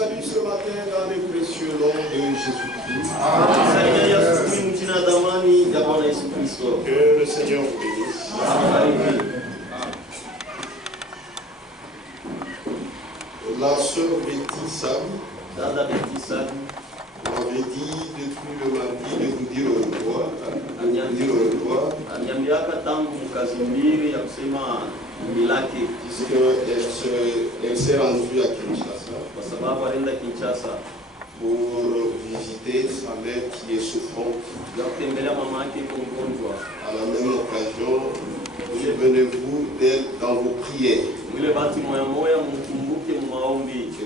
salue ce matin dans le précieux nom de Jésus-Christ. Que le Seigneur vous bénisse. La sœur Betty Sam m'avait dit depuis le mardi de vous dire au revoir. Puisqu'elle s'est rendue à Kinshasa pour visiter sa mère qui est souffrante. À la même occasion, souvenez-vous d'elle dans vos prières. Que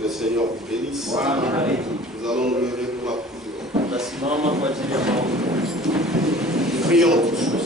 le Seigneur vous bénisse. Nous allons lever pour la prière. Prions tous.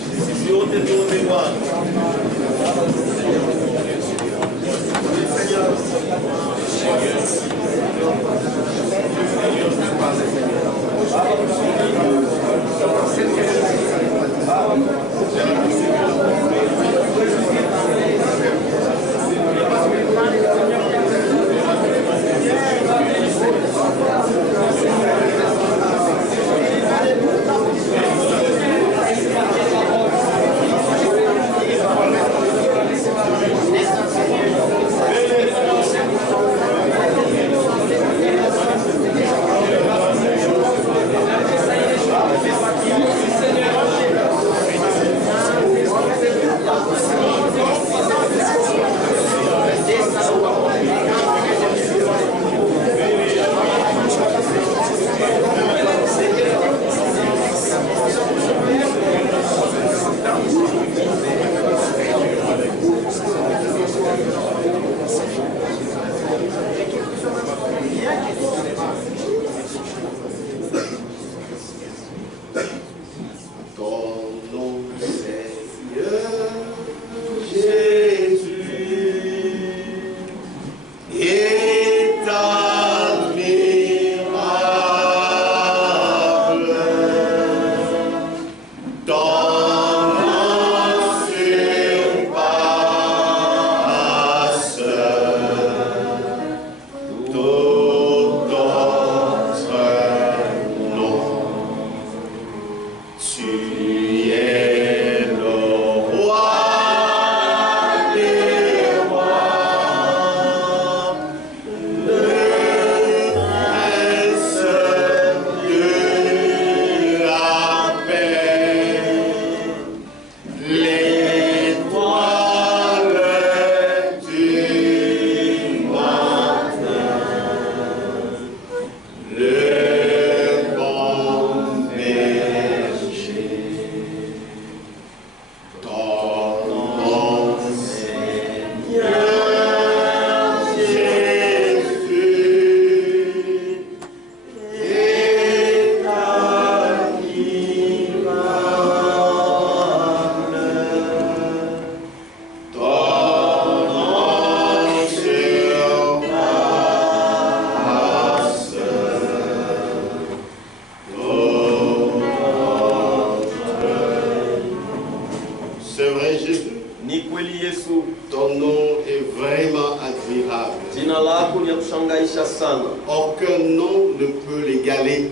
Aucun nom ne peut l'égaler.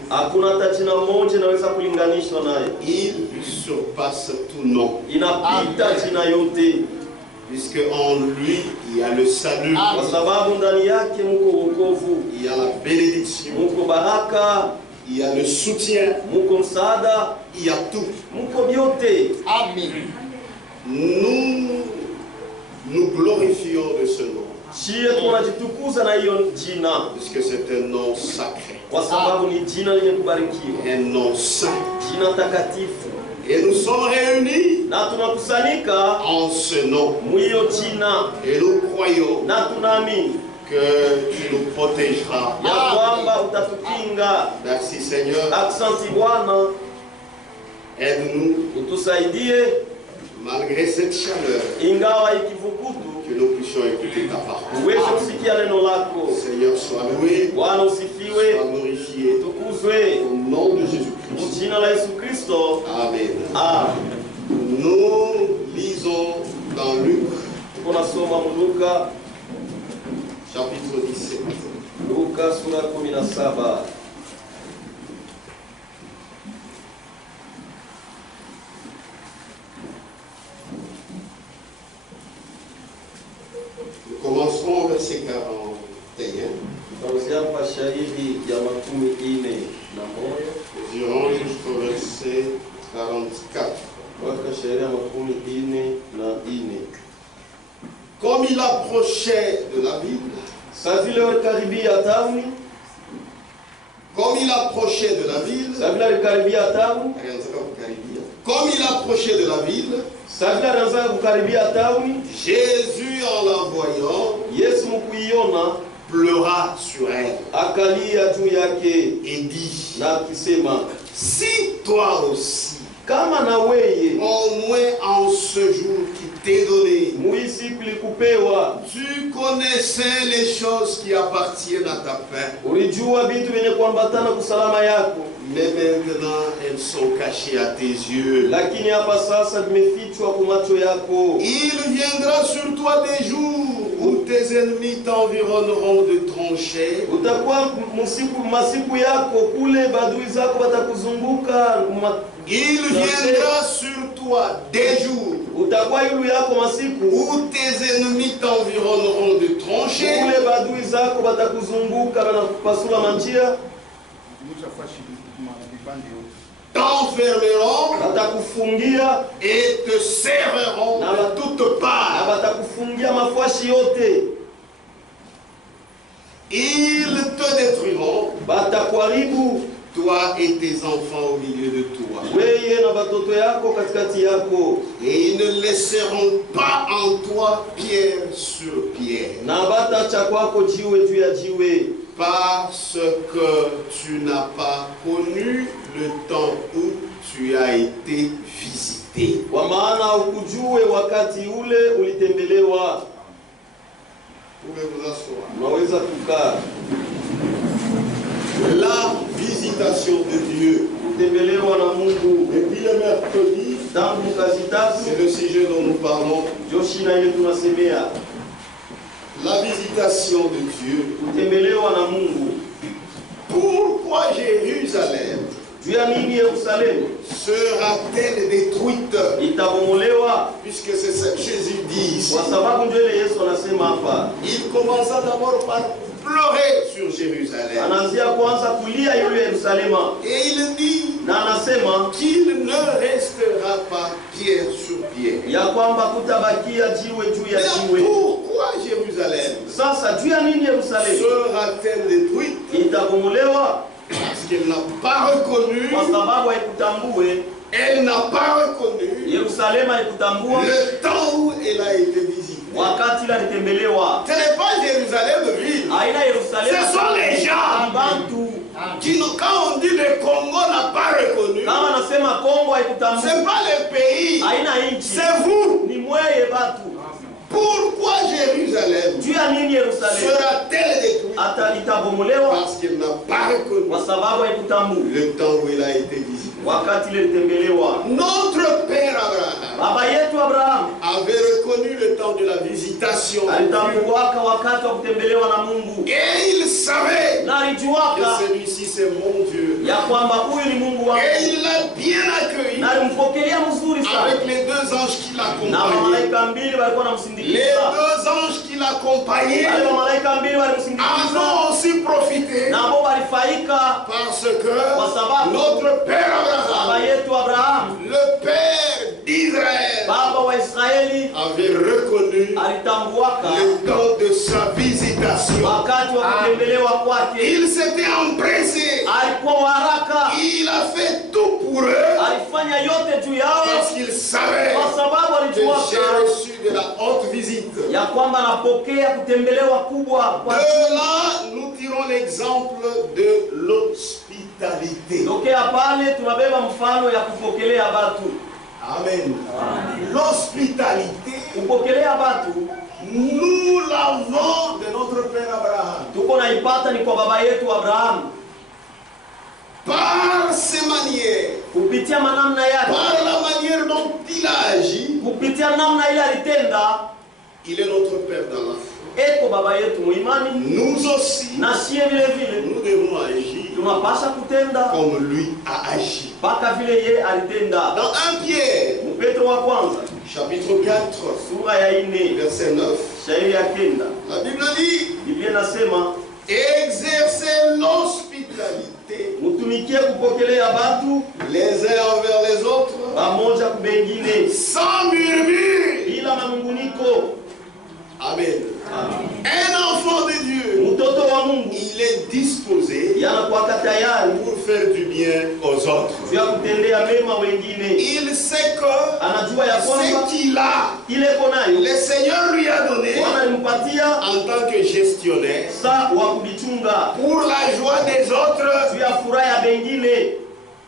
Il surpasse tout nom. Puisque en lui, il y a le salut. Il y a la bénédiction. Il y a le soutien. Il y a tout. Amen. Nous glorifions de ce nom. Puisque c'est un nom sacré. Un nom saint. Et nous sommes réunis en ce nom. Et nous croyons que tu nous protégeras. Merci Seigneur. Aide-nous malgré cette chaleur. Que nous puissions écouter ta parole. Seigneur, sois loué, sois glorifié. Au nom de Jésus-Christ. Amen. Nous lisons dans Luc, chapitre 17. Luka sura 17. Nous commencerons au verset 41. Nous irons jusqu'au verset 44. Comme il approchait de la ville, comme il approchait de la ville, comme il approchait de la ville, Jésus, en la voyant, pleura sur elle et dit, si toi aussi, au moins en ce jour qui t'est donné, tu connaissais les choses qui appartiennent à ta paix, mais maintenant elles sont cachées à tes yeux. Il viendra sur toi des jours où tes ennemis t'environneront de tranchées. Il viendra sur toi des jours où tes ennemis t'environneront de tranchées, t'enfermeront et te serreront de toutes parts. Ils te détruiront, toi et tes enfants au milieu de toi. Et ils ne laisseront pas en toi pierre sur pierre. Parce que tu n'as pas connu le temps où tu as été visité. Pouvez-vous asseoir. La visitation de Dieu. Depuis le mercredi, c'est le sujet dont nous parlons. La visitation de Dieu. Pourquoi Jérusalem sera-t-elle détruite? Puisque c'est ce que Jésus dit ici. Il commença d'abord par pleurer sur Jérusalem. Et il dit qu'il ne restera pas pierre sur pierre. Mais pourquoi Jérusalem sera-t-elle détruite? Parce qu'elle n'a pas reconnu, elle n'a pas reconnu le temps où elle a été visitée. Ce n'est pas Jérusalem de ville. Ce sont les gens qui, quand on dit le Congo n'a pas reconnu, ce n'est pas le pays, c'est vous. Pourquoi Jérusalem sera-t-elle détruite? Parce qu'elle n'a pas reconnu le temps où elle a été visitée. Notre père Abraham avait reconnu le temps de la visitation. Et il savait que celui-ci c'est mon Dieu. Et il l'a bien accueilli avec les deux anges qui l'accompagnaient. Les deux anges qui l'accompagnaient en ont aussi profité parce que notre père Abraham, le père d'Israël, avait reconnu le temps de sa visitation. Il s'était empressé. Il a fait tout pour eux parce qu'il savait que j'ai reçu de la haute visite. De là, nous tirons l'exemple de l'hospitalité. Amen. L'hospitalité, nous l'avons de notre père Abraham. Par ses manières, par la manière dont il a agi, il est notre père dans la foi. eko baba yetu muimani, nous aussi, na sie vile vile nous devons agir tunapasha kutenda comme lui a agi. mpaka vile ye alitenda. Dans 1 Pierre, Petro wa kwanza chapitre 4, sura ya 4 verset 9, shairi ya 9, la Bible dit, Biblia inasema exercez l'hospitalité mutumikie kupokelea batu les uns envers les autres, pamoja kubengine sans murmure. bila manunguniko. Amen. Un enfant de Dieu, Mtoto wa Mungu il est disposé yanakuwa tayari pour faire du bien aux autres. vya kutendea mema wengine. Il sait que Anajua ya kwamba ce qu'il a, ile iko nayo le Seigneur lui a donné Bwana alimpatia en tant que gestionnaire sa wa kubichunga pour la joie des autres. juu ya furaha ya bengine.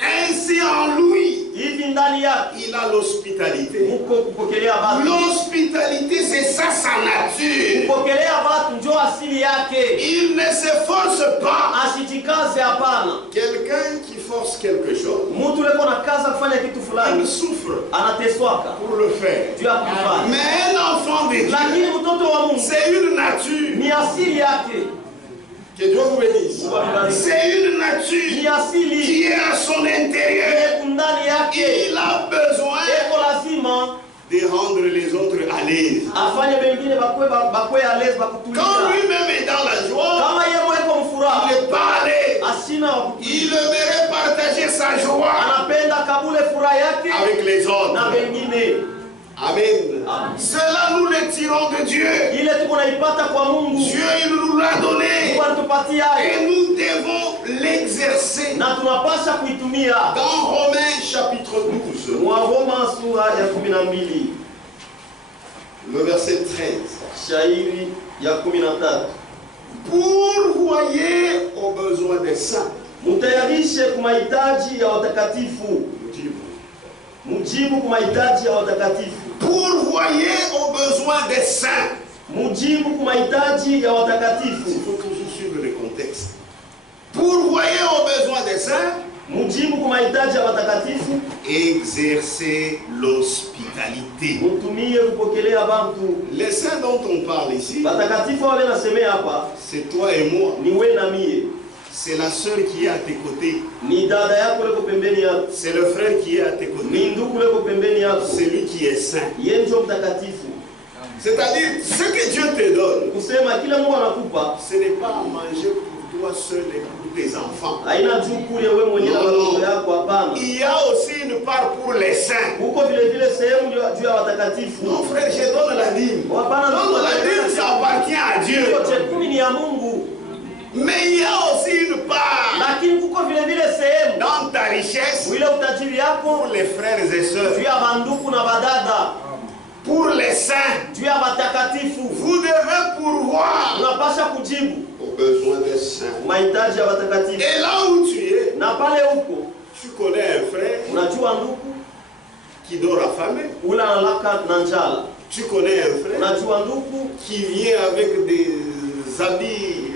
Ainsi en lui, Hivi ndani yake il a l'hospitalité. muko kupokelea batu. L'hospitalité, c'est ça sa nature. Kupokelea batu njo asili yake, Il ne s'efforce pas. asijikaze hapana. Quelqu'un qui force quelque chose, Mtu leko na kaza kufanya kitu il fulani souffre anateswaka pour le faire. juu ya kufanya, Mais un enfant de Dieu, lakini mtoto wa Mungu c'est une nature. ni asili yake, Que Dieu vous bénisse. C'est une nature ni asili qui est à son intérieur. eko ndani yake. Il a besoin Eko lazima de rendre les autres à l'aise. afanye bengine bakwe alezi Quand bakutulia. lui-même est dans la joie, Kama yeye mweko mfuraha il n'est pas à l'aise. asina wa kutulia. Il aimerait partager sa joie Anapenda kabule furaha yake avec les na autres. bengine. Amen. Amen. Cela nous le tirons de Dieu. Ile tuko naipata kwa Mungu. Dieu, il nous l'a donné. Mungu alitupatia hayo Et nous devons l'exercer. na tunapasha kuitumia. Dans Romains chapitre 12, Mwa Roma sura ya 12 le verset 13. shairi ya 13, Pourvoyez aux besoins des saints. mutayarishe kwa mahitaji ya watakatifu. Mujibu kwa mahitaji ya watakatifu. Pourvoyez aux besoins des saints. Mujibu kwa mahitaji ya Il watakatifu. faut toujours suivre le contexte. Pourvoyez aux besoins des saints. Mujibu kwa mahitaji ya watakatifu. Exercez l'hospitalité. Mutumie kupokelea bantu. Les saints dont on parle ici, Watakatifu wale nasemea hapa c'est toi et moi. ni wewe na mie. C'est la sœur qui est à tes côtés. Ni dada yako leko pembeni yako. C'est le frère qui est à tes côtés. Ni ndugu leko pembeni yako. C'est lui qui est saint. Yeye ndio mtakatifu. C'est-à-dire, ce que Dieu te donne, Kusema kila Mungu anakupa ce n'est pas à manger pour toi seul et pour tes enfants. haina juu kule wewe mwenyewe na watoto yako, hapana. Il y a aussi une part pour les saints. Huko vile vile sehemu juu ya watakatifu. Non frère, je donne la dîme. Hapana, Non, la dîme, ça appartient à Dieu. Chekumi ni ya Mungu. Mais il y a aussi une part Lakini kuko vile vile sehemu dans ta richesse ile utajiri yako pour les frères et sœurs, juu ya banduku na badada, pour les saints. juu ya watakatifu. Vous devez pourvoir Unapasha kujibu aux besoins des saints. mahitaji ya watakatifu. Et là où tu es, Na pale huko tu connais un frère unajua ndugu qui dort affamé. ula analaka na njala. Tu connais un frère Unajua ndugu qui vient avec des habits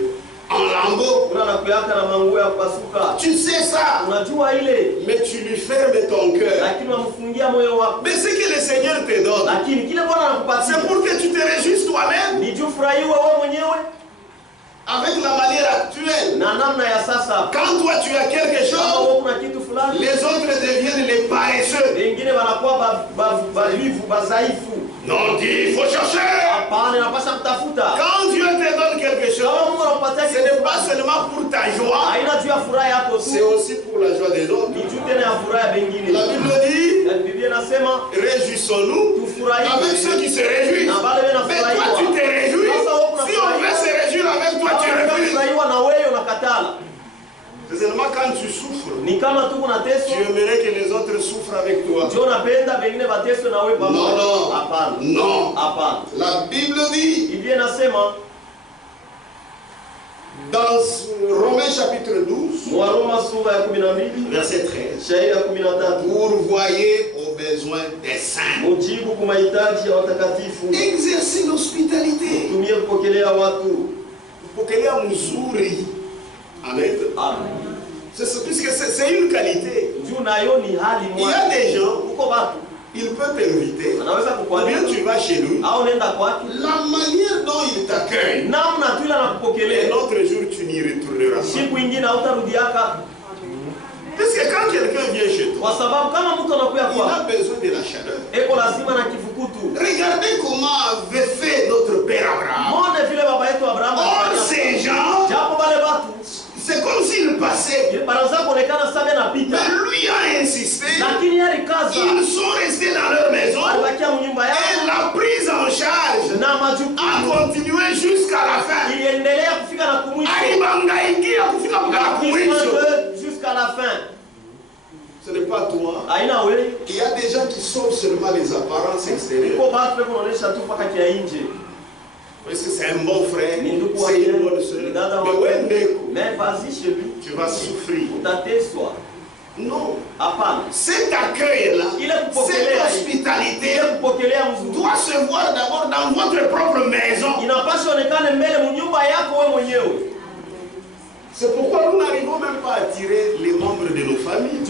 en lambeaux. ula nakuyaka na manguo ya kupasuka. Tu sais ça, Unajua ile, mais tu lui fermes ton cœur. lakini unamfungia moyo wako. Mais ce que le Seigneur te donne, Lakini kile Bwana anakupatia c'est pour que tu te réjouisses toi-même ni juu furahiwe wewe mwenyewe avec la manière actuelle. na namna ya sasa. Quand toi tu as quelque Kama chose, wewe kuna kitu fulani, les autres deviennent les paresseux. wengine wanakuwa bavivu, badhaifu. Non, dis, il faut chercher. Hapana, inapasha kutafuta. Quand Dieu te donne quelque Kama chose, Mungu anakupatia ce kitu n'est pas fulani, seulement pour ta joie, haina juu ya furaha yako c'est tu, aussi pour la joie des autres. ni juu tena ya furaha ya wengine. La Bible dit, Na Biblia inasema réjouissons-nous tufurahi avec ceux qui se réjouissent. na wale Mais toi, tu te réjouis. Si on veut se réjouir avec toi, tu refuses. furahiwa na wewe unakatala. C'est seulement quand tu souffres, Ni kama tu kuna tu teso, aimerais que les autres souffrent avec toi. ndio unapenda wengine bateswe na wewe pamoja. Non. Hapana. Non. Hapana. La Bible dit, Biblia inasema dans Romains chapitre 12, Waroma sura ya 12 verset 13, shairi ya 13, pourvoyez aux besoins des saints. mujibu kwa mahitaji ya watakatifu, Exercez l'hospitalité. tumie kupokelea watu. Kupokelea mzuri. Amen. Amen. Puisque c'est une qualité. Juu nayo ni hali Il y moja. a des gens, Uko watu il peut t'inviter. Ou bien tu vas chez lui. La manière dont il t'accueille. Et l'autre jour, tu n'y retourneras pas. Parce que quand quelqu'un vient chez toi, il a besoin de la chaleur. Regardez comment avait fait notre père Abraham. Or, ces gens, c'est comme s'il passait. Mais lui a insisté. Ils sont restés dans leur maison. Et la prise en charge a continué jusqu'à la fin. Jusqu'à la fin. Ce n'est pas toi. Il y a des gens qui sauvent seulement les apparences extérieures. Parce que c'est un bon frère, c'est une bonne soeur. Mais vas-y chez lui. Tu vas souffrir. Non. Cet accueil-là, cette hospitalité doit se voir d'abord dans votre propre maison. C'est pourquoi nous n'arrivons même pas à attirer les membres de nos familles.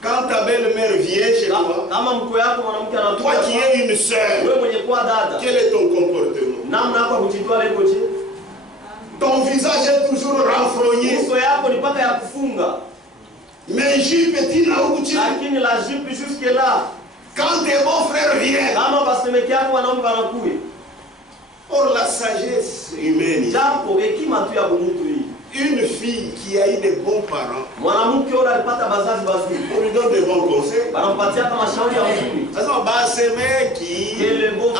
Quand ta belle-mère vient chez toi, toi qui es une sœur, quel est ton comportement? Ton visage est toujours renfrogné. Mais jupe est inaudible. Quand tes bons frères viennent, or la sagesse humaine, une fille qui a eu des bons parents, on lui donne de bons conseils. C'est mec qui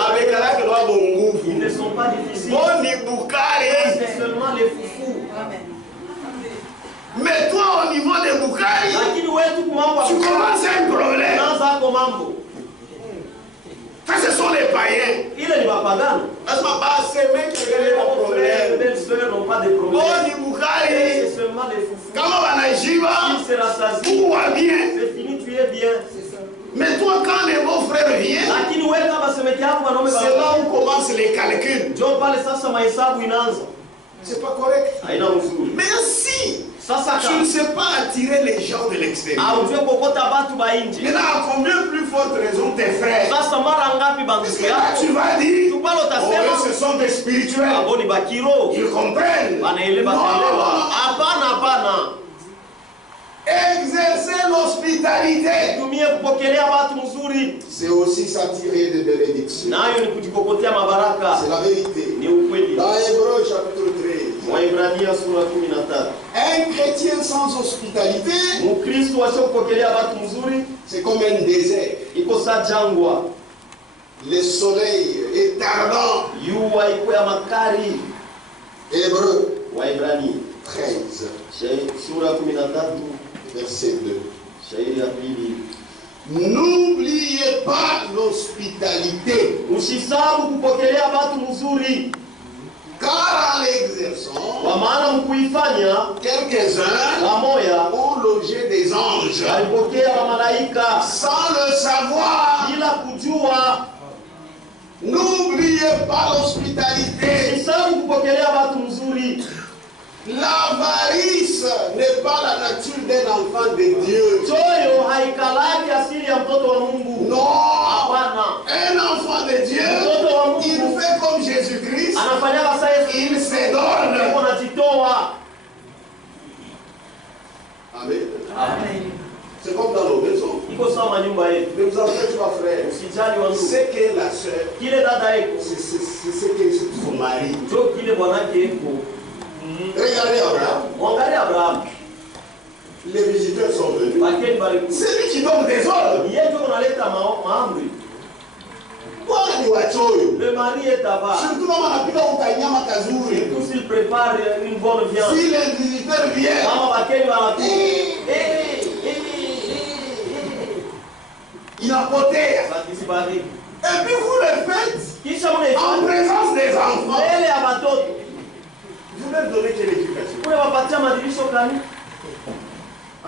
avec la loi bon ils ne sont pas difficiles. C'est seulement les foufous. Mais toi au niveau des Boukari, tu commences un problème. Ça, ce sont les païens. Il est pas pagan. Ces mecs qui ont des problèmes. Les sœurs n'ont pas de problème. C'est seulement les foufous. Il se rassasie. Tout va bien. C'est fini, tu es bien. Mais toi, quand les beaux frères viennent, c'est là où commencent les calculs. C'est pas correct. Mais si tu ne sais pas attirer les gens de l'extérieur, maintenant à combien plus forte raison tes frères? Parce que là tu vas dire, oh, ce sont des spirituels. Ils comprennent. Non. Exercer l'hospitalité, c'est aussi s'attirer des bénédictions. C'est la vérité. Dans Hébreux chapitre 13, un chrétien sans hospitalité, c'est comme un désert. Le soleil est ardent. Hébreux 13, verset 2. N'oubliez pas l'hospitalité, car en l'exerçant, quelques-uns ont logé des anges sans le savoir. N'oubliez pas l'hospitalité. L'avarice n'est pas la nature d'un enfant de Dieu. Non. Un enfant de Dieu, il fait comme Jésus-Christ. Il se donne. Amen. C'est comme dans nos maisons. Mais vous avez trois frères. C'est que la soeur, c'est ce que son mari. Regardez Abraham. Les visiteurs sont venus. C'est lui qui donne des ordres. Le mari est là-bas. Surtout s'il prépare une bonne viande. Si les visiteurs viennent, il a poté. Et puis vous le faites en présence des enfants. Vous leur donnez quelle éducation?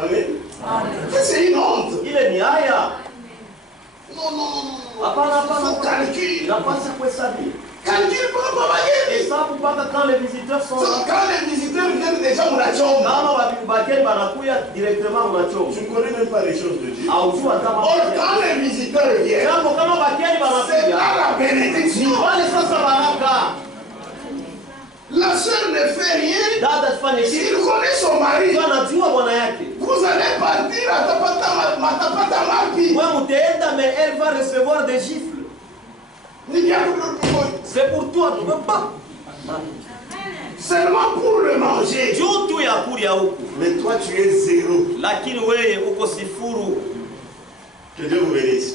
Amen. C'est une honte. Il est niaya. Non. Faut calculer. Et ça, quand les visiteurs sont là. Quand les visiteurs viennent déjà, on a chom. Tu ne connais même pas les choses de Dieu. Or, quand les visiteurs viennent, c'est là la bénédiction. La sœur ne fait rien. S'il connaît son mari, vous allez partir à Tapata Marpi. Mais elle va recevoir des gifles. C'est pour toi, tu ne peux pas. Seulement pour le manger. Mais toi tu es zéro. Que Dieu vous bénisse.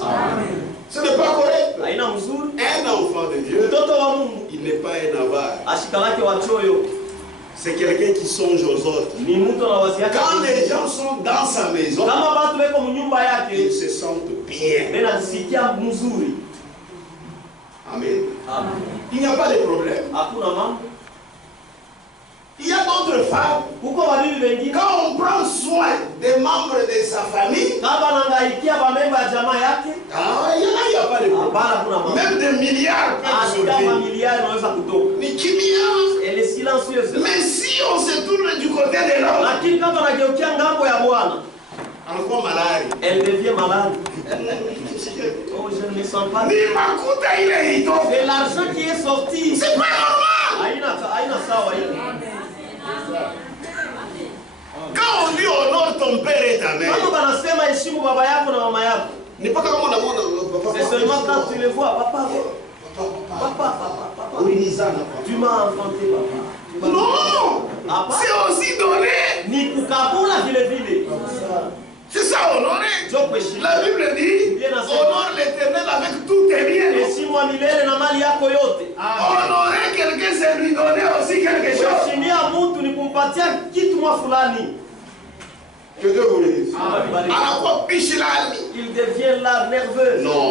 Ce n'est pas correct. Un enfant de Dieu, il n'est pas un avare. C'est quelqu'un qui songe aux autres. Quand les gens sont dans sa maison, ils se sentent bien. Amen. Il n'y a pas de problème. Il y a d'autres femmes, quand on prend soin des membres de sa famille, il n'y a pas de problème. Même des milliards peuvent sauter. Elle est silencieuse. Mais si on se tourne du côté de l'homme, elle devient malade. Oh, je ne me sens pas. C'est l'argent qui est sorti. C'est pas normal. Quand on dit honore ton père et ta mère, c'est seulement quand tu le vois, papa. Tu m'as enfanté, papa. Non, c'est aussi donné. C'est ça, honorer. La Bible dit, honore l'Éternel avec tous tes biens. Honorer quelqu'un, c'est lui donner aussi quelque chose. Que Dieu vous bénisse. Il devient là nerveux. Non,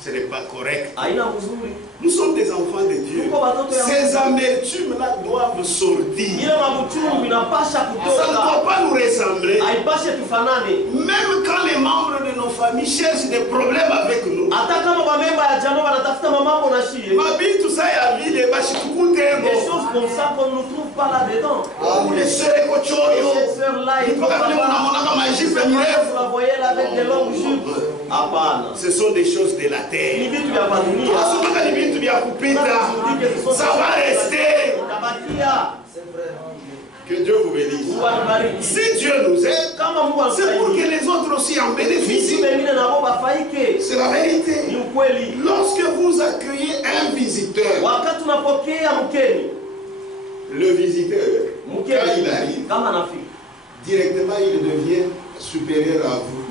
ce n'est pas correct. Nous sommes des enfants de Dieu. Ces amertumes-là doivent sortir. Ça ne doit pas nous ressembler. Même quand les membres de nos familles cherchent des problèmes avec nous. Des choses comme ça qu'on ne trouve pas là-dedans. Vous la voyez là avec des longues jupes. Ce sont des choses de la terre. Ça va rester. Que Dieu vous bénisse. Si Dieu nous aide, c'est pour que les autres aussi en bénéficient. C'est la vérité. Lorsque vous accueillez un visiteur, le visiteur, quand il arrive, directement il devient supérieur à vous.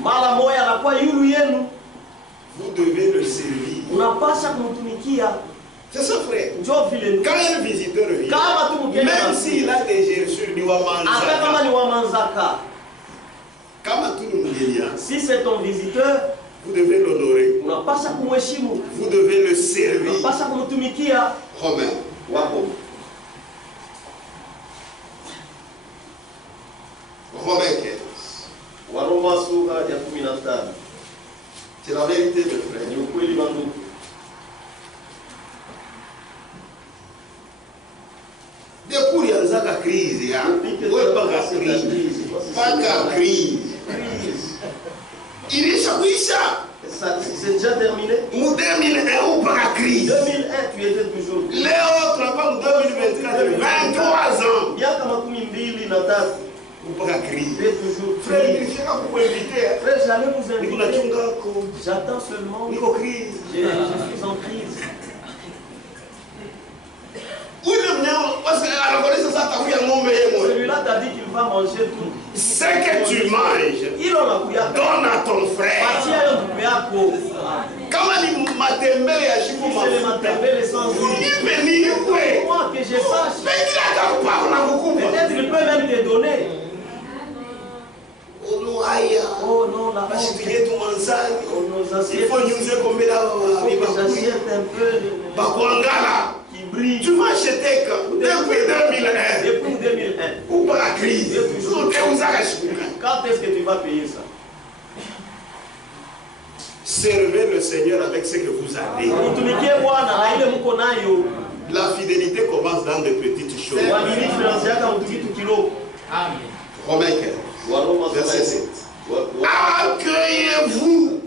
Vous devez le servir. C'est ça, frère. Quand un visiteur vient, même s'il a des gerçures du Wamanzaka, si c'est ton visiteur, vous devez l'honorer. Vous devez le servir. Romain. Romain 15. C'est la vérité, mes frères. Depuis il y a une crise, pas crise. Il est c'est déjà terminé. Ou 2001 ou pas crise. 2001, tu étais toujours. Les autres, avant 2024, 23 ans. Bien comme ou pas crise. Tu es toujours. Frère, il faut vous inviter. Frère, j'allais vous inviter. J'attends seulement. Je suis en crise. Celui-là t'a dit qu'il va manger tout. Ce que tu manges, donne à ton frère. Moi que je sache. Peut-être qu'il peut même te donner. Oh non, la honte. Il faut nous j'achète un peu qui brille. Tu vas acheter depuis 2001. Depuis 2001. Ou pas la crise. Quand est-ce que tu vas payer ça? Servez le Seigneur avec ce que vous avez. La fidélité commence dans de petites choses. Romains 15, verset 7. Accueillez-vous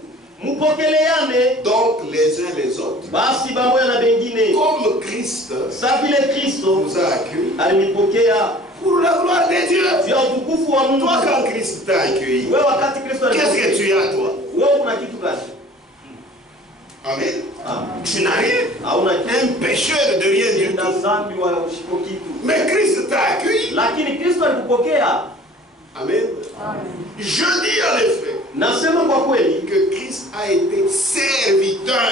donc les uns les autres comme Christ vous a accueillis pour la gloire de Dieu. Toi, quand Christ t'a accueilli, qu'est-ce que tu as, toi? Amen. Tu n'as rien. Un pécheur de rien du tout. Mais Christ t'a accueilli. Amen. Je dis en effet que Christ a été serviteur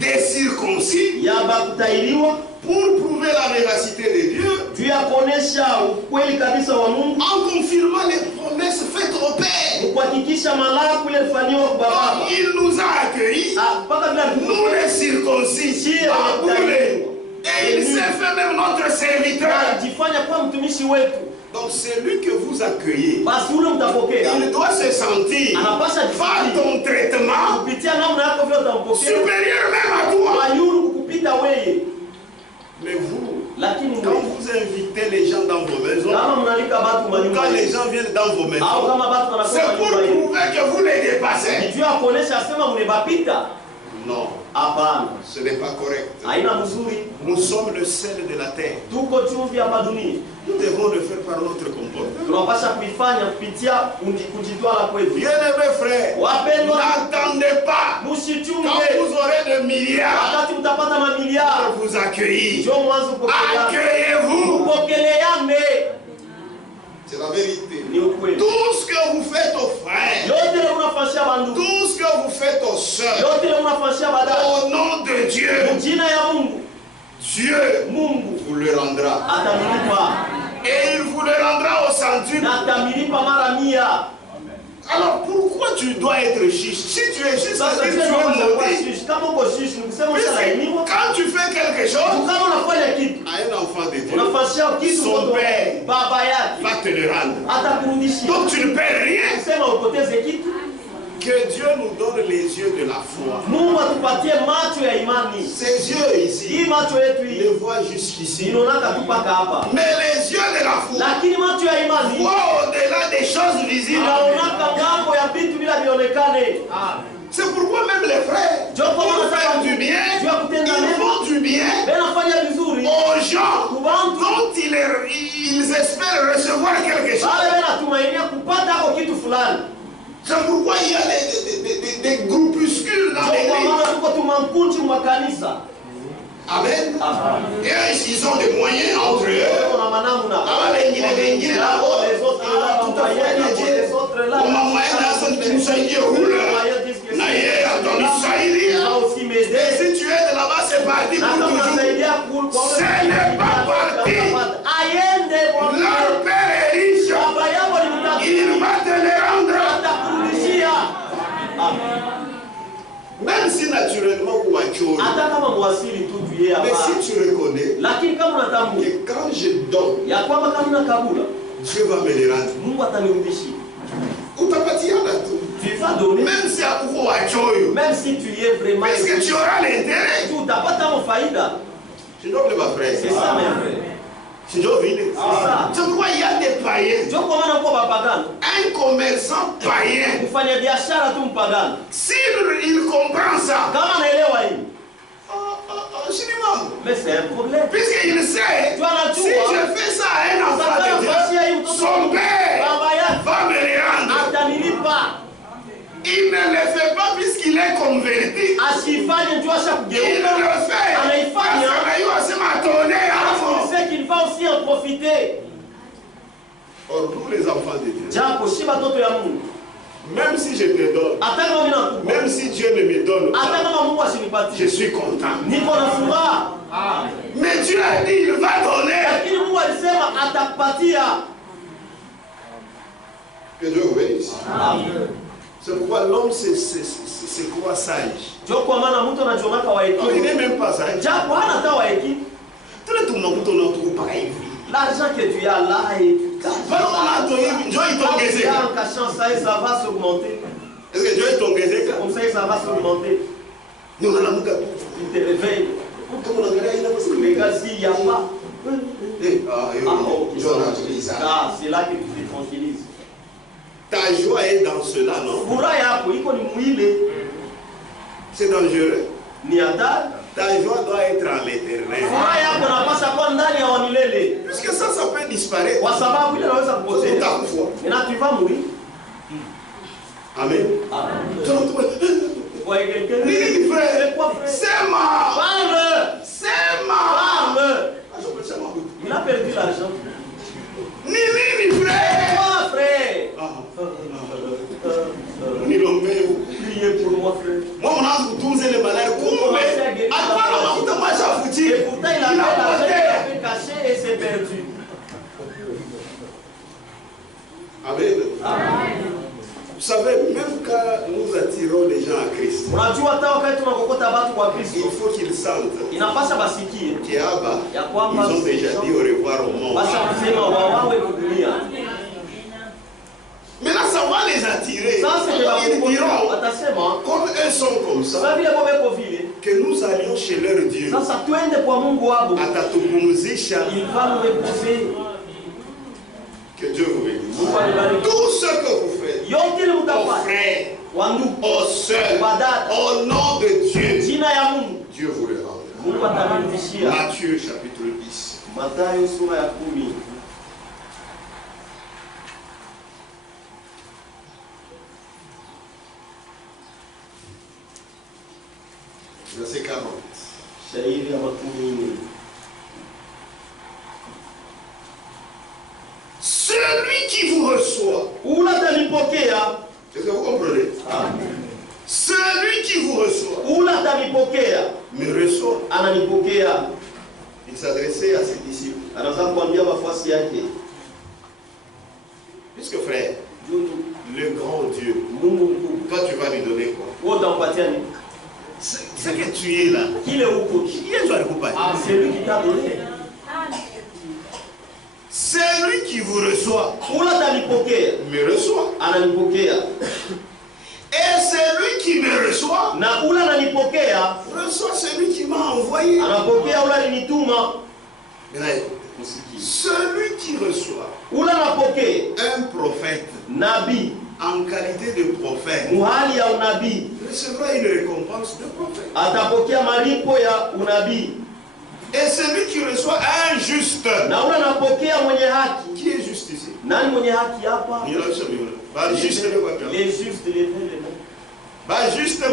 des circoncis pour prouver la véracité de Dieu en confirmant les promesses faites au Père. Il nous a accueillis, nous les circoncis, et il s'est fait même notre serviteur. Donc celui que vous accueillez, il doit se sentir par ton traitement supérieur même à toi. Mais vous, quand vous invitez les gens dans vos maisons, quand les gens viennent dans vos maisons, c'est pour prouver que vous les dépassez. Non, ce n'est pas correct. Nous sommes le sel de la terre. Nous devons le faire par notre comportement. Bien-aimés frères, n'attendez pas quand vous aurez de milliards pour vous accueillir. Accueillez-vous. C'est la vérité. Tout ce que vous faites aux frères, tout ce que vous faites aux sœurs, au nom de Dieu, Dieu vous le rendra. Et il vous le rendra au centuple. Alors pourquoi tu dois être juge? Si tu es juge, ça veut dire que tu es mauvais. Quand tu fais quelque chose à un enfant de Dieu, son père va te le rendre. Donc tu ne perds rien. Que Dieu nous donne les yeux de la foi. Ces yeux ici ne voient jusqu'ici. Mais les yeux de la foi voient au-delà des choses visibles. C'est pourquoi même les frères, pour faire du bien, ils font du bien aux gens dont ils espèrent recevoir quelque chose. C'est pourquoi il y a des groupuscules dans l'église. Amen. Et ils ont des moyens entre eux. Et si tu es de là-bas, c'est parti pour toujours. Ce n'est pas parti. Leur père est riche. Il va te les rendre. Même si naturellement ou mais si tu reconnais que quand je donne, Dieu va me les rendre. Même si même si tu es vraiment, puisque tu auras l'intérêt, tu dois ma frère. C'est ça même. Tu vois, il y a des païens. Un commerçant païen, s'il comprend ça, mais c'est un problème. Puisqu'il sait, si je fais ça à un enfant de Dieu, son père va me les rendre. Il ne le fait pas puisqu'il est converti. Il le fait parce qu'il va aussi en profiter. Or, nous les enfants de Dieu, même si je te donne, même si Dieu ne me donne pas, je suis content. Mais Dieu a dit il va donner. Que Dieu vous bénisse. C'est pourquoi l'homme se croit sage. Il n'est même pas sage. L'argent que tu as là et ça va s'augmenter. Est-ce que Dieu est ton Gézéka? Comme ça, ça va s'augmenter. Tu te réveilles. Mais quand s'il n'y a pas, c'est là que tu te tranquillises. Ta joie est dans cela, non? C'est dangereux. Ta joie doit être en l'éternel. Puisque ça peut disparaître. Tu vas mourir. Amen. C'est mort. C'est mort. Il a perdu l'argent. Nini, frère. Frère. Priez pour moi, frère. Moi, mon âme, vous les malades. Et pourtant, il a fait l'argent caché et c'est perdu. Amen. Vous savez, même quand nous attirons les gens à Christ, il faut qu'ils sentent qu'Abba, ils ont déjà dit au revoir au monde. Maintenant, ça va les attirer. Ils diront, comme eux sont comme ça, que nous allions chez leur Dieu. Il va nous reposer. Que Dieu vous bénisse. Tout ce que vous faites, aux frères, aux sœurs, au nom de Dieu, Dieu vous le rendra. Matthieu chapitre 10. Verset 40. Celui qui vous reçoit, est-ce que vous comprenez? Celui qui vous reçoit, me reçoit. Il s'adressait à ses disciples. Puisque frère, le grand Dieu, toi tu vas lui donner quoi? C'est que tu es là. Qui est c'est lui qui t'a donné. Celui qui vous reçoit, me reçoit. Et celui qui me reçoit, reçoit celui qui m'a envoyé. Celui qui reçoit un prophète, en qualité de prophète, recevra une récompense de prophète. Et celui qui reçoit un juste, qui est juste ici? Les justes, les juste,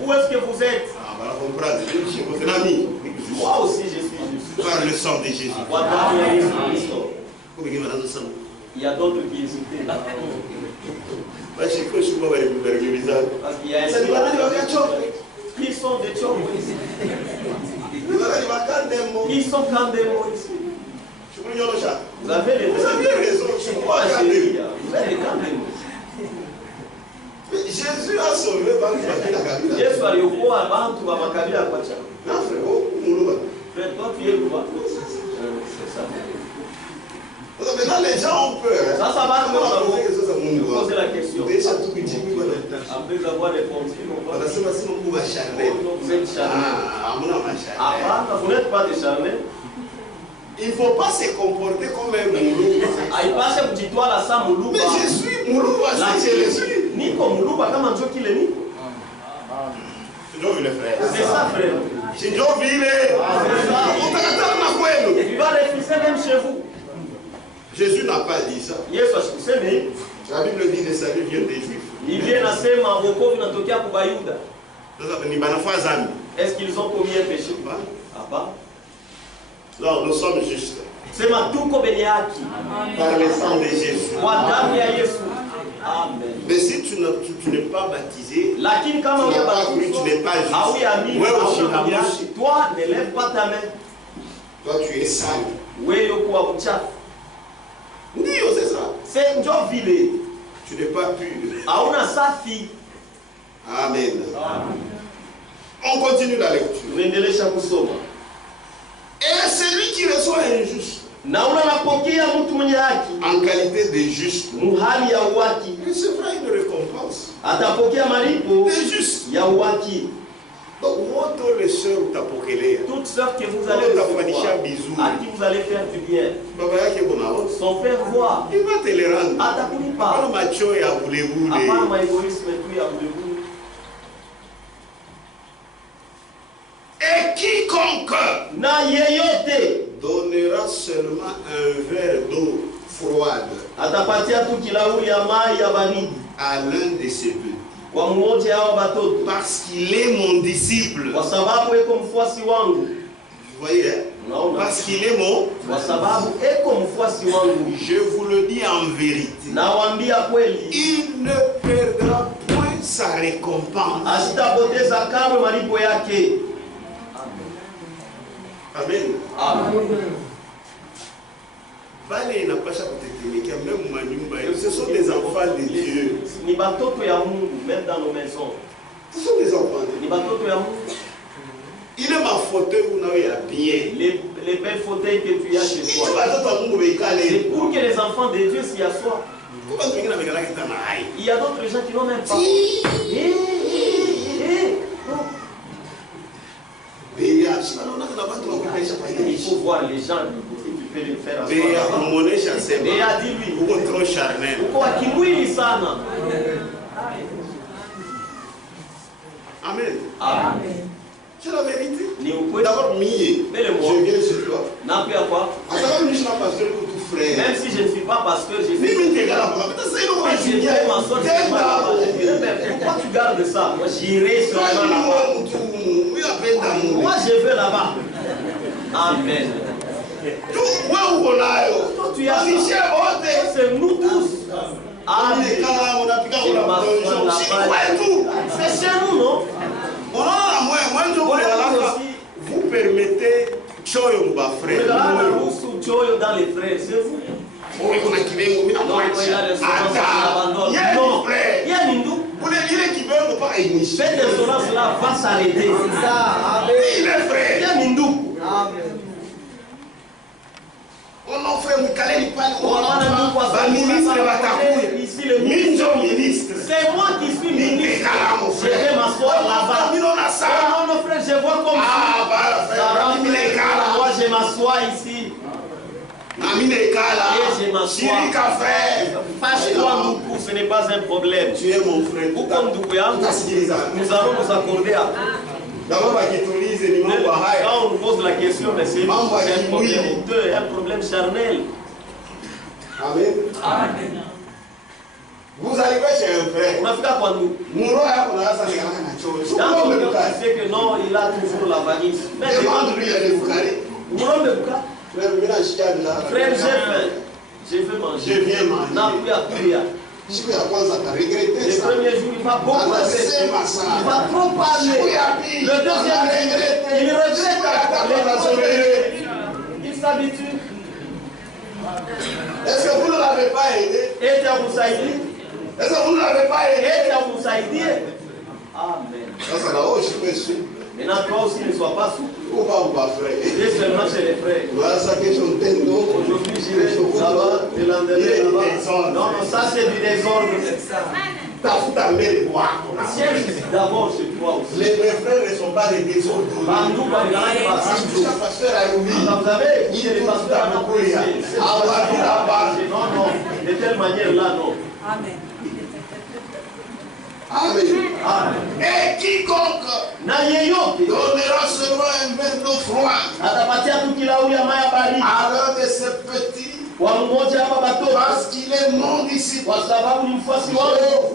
où est-ce que vous êtes? Moi aussi je suis juste. Par le sang de Jésus. Il y a d'autres qui hésitaient. Parce qu'il y a qui sont des chomos ici. Qui sont candémos ici. Vous avez raison. Vous avez des candémos. Jésus a sauvé Yesu aliokoa abantu wa makabila kwa chama. Frère, toi tu es quoi? C'est ça. Maintenant les gens ont peur. Ça va poser la question. Après avoir répondu, vous êtes charnel. Vous n'êtes pas décharné. Il ne faut pas se comporter comme un moulouba. Mais je suis moulouba, c'est Jésus. Niko moulouba kama njo kile niko. C'est ça, frère. Tu vas réfléchir même chez vous. Jésus n'a pas dit ça. La Bible dit le salut vient des Juifs. Est-ce qu'ils ont commis un péché? Non, nous sommes justes. Par le sang de Jésus. Amen. Mais si tu n'es pas baptisé, tu n'es pas cru, tu n'es pas juste. Toi, ne lève pas ta main. Toi, tu es sale. C'est ça. C'est Njovile. Tu n'es pas pur. Amen. On continue la lecture. Et celui qui reçoit un juste, en en qualité de juste, muhali ya uwaki, recevra une récompense atapokea malipo de juste. ya uwaki. Donc, moto les sœurs utapokelea, Toutes sœurs que vous allez recevoir, recevoir, à qui vous allez faire du bien, baba yake bonaona, son père voit, il va te les rendre. atakulipa. Hapana macho ya bulebule. Hapana maegoisme tu ya bulebu. Et quiconque Na yeyote donnera seulement un verre d'eau froide atapatia tu kilauli ya mai ya baridi à l'un de ses petits, kwa mmoja hao batoto, parce qu'il est mon disciple. kwa sababu eko mfuasi wangu. Vous voyez, hein? Unaona? Parce qu'il est mon, Kwa sababu eko mfuasi wangu. je vous le dis en vérité, Nawaambia kweli, il ne perdra point sa récompense. asitapoteza kamwe malipo yake. Amen. Amen. Vale inapasha kutetemekea même manyumba yao. Ce sont des enfants de Dieu. Ni batoto ya Mungu, même dans nos maisons. Ce sont des enfants de Ni Dieu. batoto ya Mungu. Il est ma fauteuil où il y a bien. Les belles fauteuils que tu as chez C'est toi, pas c'est pour que les enfants de Dieu s'y assoient. Comment tu veux que Il y a d'autres gens qui n'ont même pas. Il faut voir les gens, tu peux les faire asseoir. Mais a dit lui, uko akimwili sana. Amen. Amen. C'est la vérité. Ni ukweli. D'abord, Mie, je viens sur toi. Nakuya kwa. Même si je ne suis pas pasteur, je suis. Moi, je viens m'asseoir. Pourquoi tu gardes ça? Moi, j'irai seulement là-bas. Moi, je vais là-bas. Amen. Toi, tu as ça. C'est nous tous. Amen. C'est chez nous, non? Vous permettez choyo mba frère. Dans les frères, c'est vous. Non, Il y a une doux. Cette insolence-là va s'arrêter. C'est ça. Amen. Il y a une doux. Amen. On offre Moukaleli ici le ministre. C'est moi qui suis ministre. Je vais m'asseoir là-bas. Non, non, frère, je vois comme ça. Moi, je m'assois ici. Et je m'assois. Fâche-toi, Ndoukou, ce n'est pas un problème. Tu es mon frère. Ou comme Ndoukou, nous allons nous accorder à. Quand on nous pose la question, mais c'est un problème, un problème charnel. Amen. Amen. Vous arrivez chez un frère. On a fait quoi nous? Quand on sait que non, il a toujours la valise. Demande-lui de vous carrer. Frère, j'ai fait manger. Je viens manger. Le premier jour, il va beaucoup regretter. Il va trop parler. Le deuxième jour, il regrette. Il s'habitue. Est-ce que vous ne l'avez pas aidé? Et tu as Moussaïdi. Est-ce que vous ne l'avez pas aidé? Et tu as Moussaïdi. Amen. Ça, là, oh, je suis sûr. Maintenant, toi aussi, ne sois pas souple. Où va vous frère? Et seulement chez les frères. Voilà ça que j'entends. Aujourd'hui, j'irai là-bas, le lendemain là-bas. Non, non, ça c'est du désordre. Cherche d'abord chez toi aussi. Les frères ne sont pas des désordres. Vous savez, il y a des pasteurs à non, non, de telle manière-là, non. Amen. Amen. Amen. Et quiconque donnera seulement un verre d'eau froide à l'un de ses petits, parce qu'il est mon disciple, je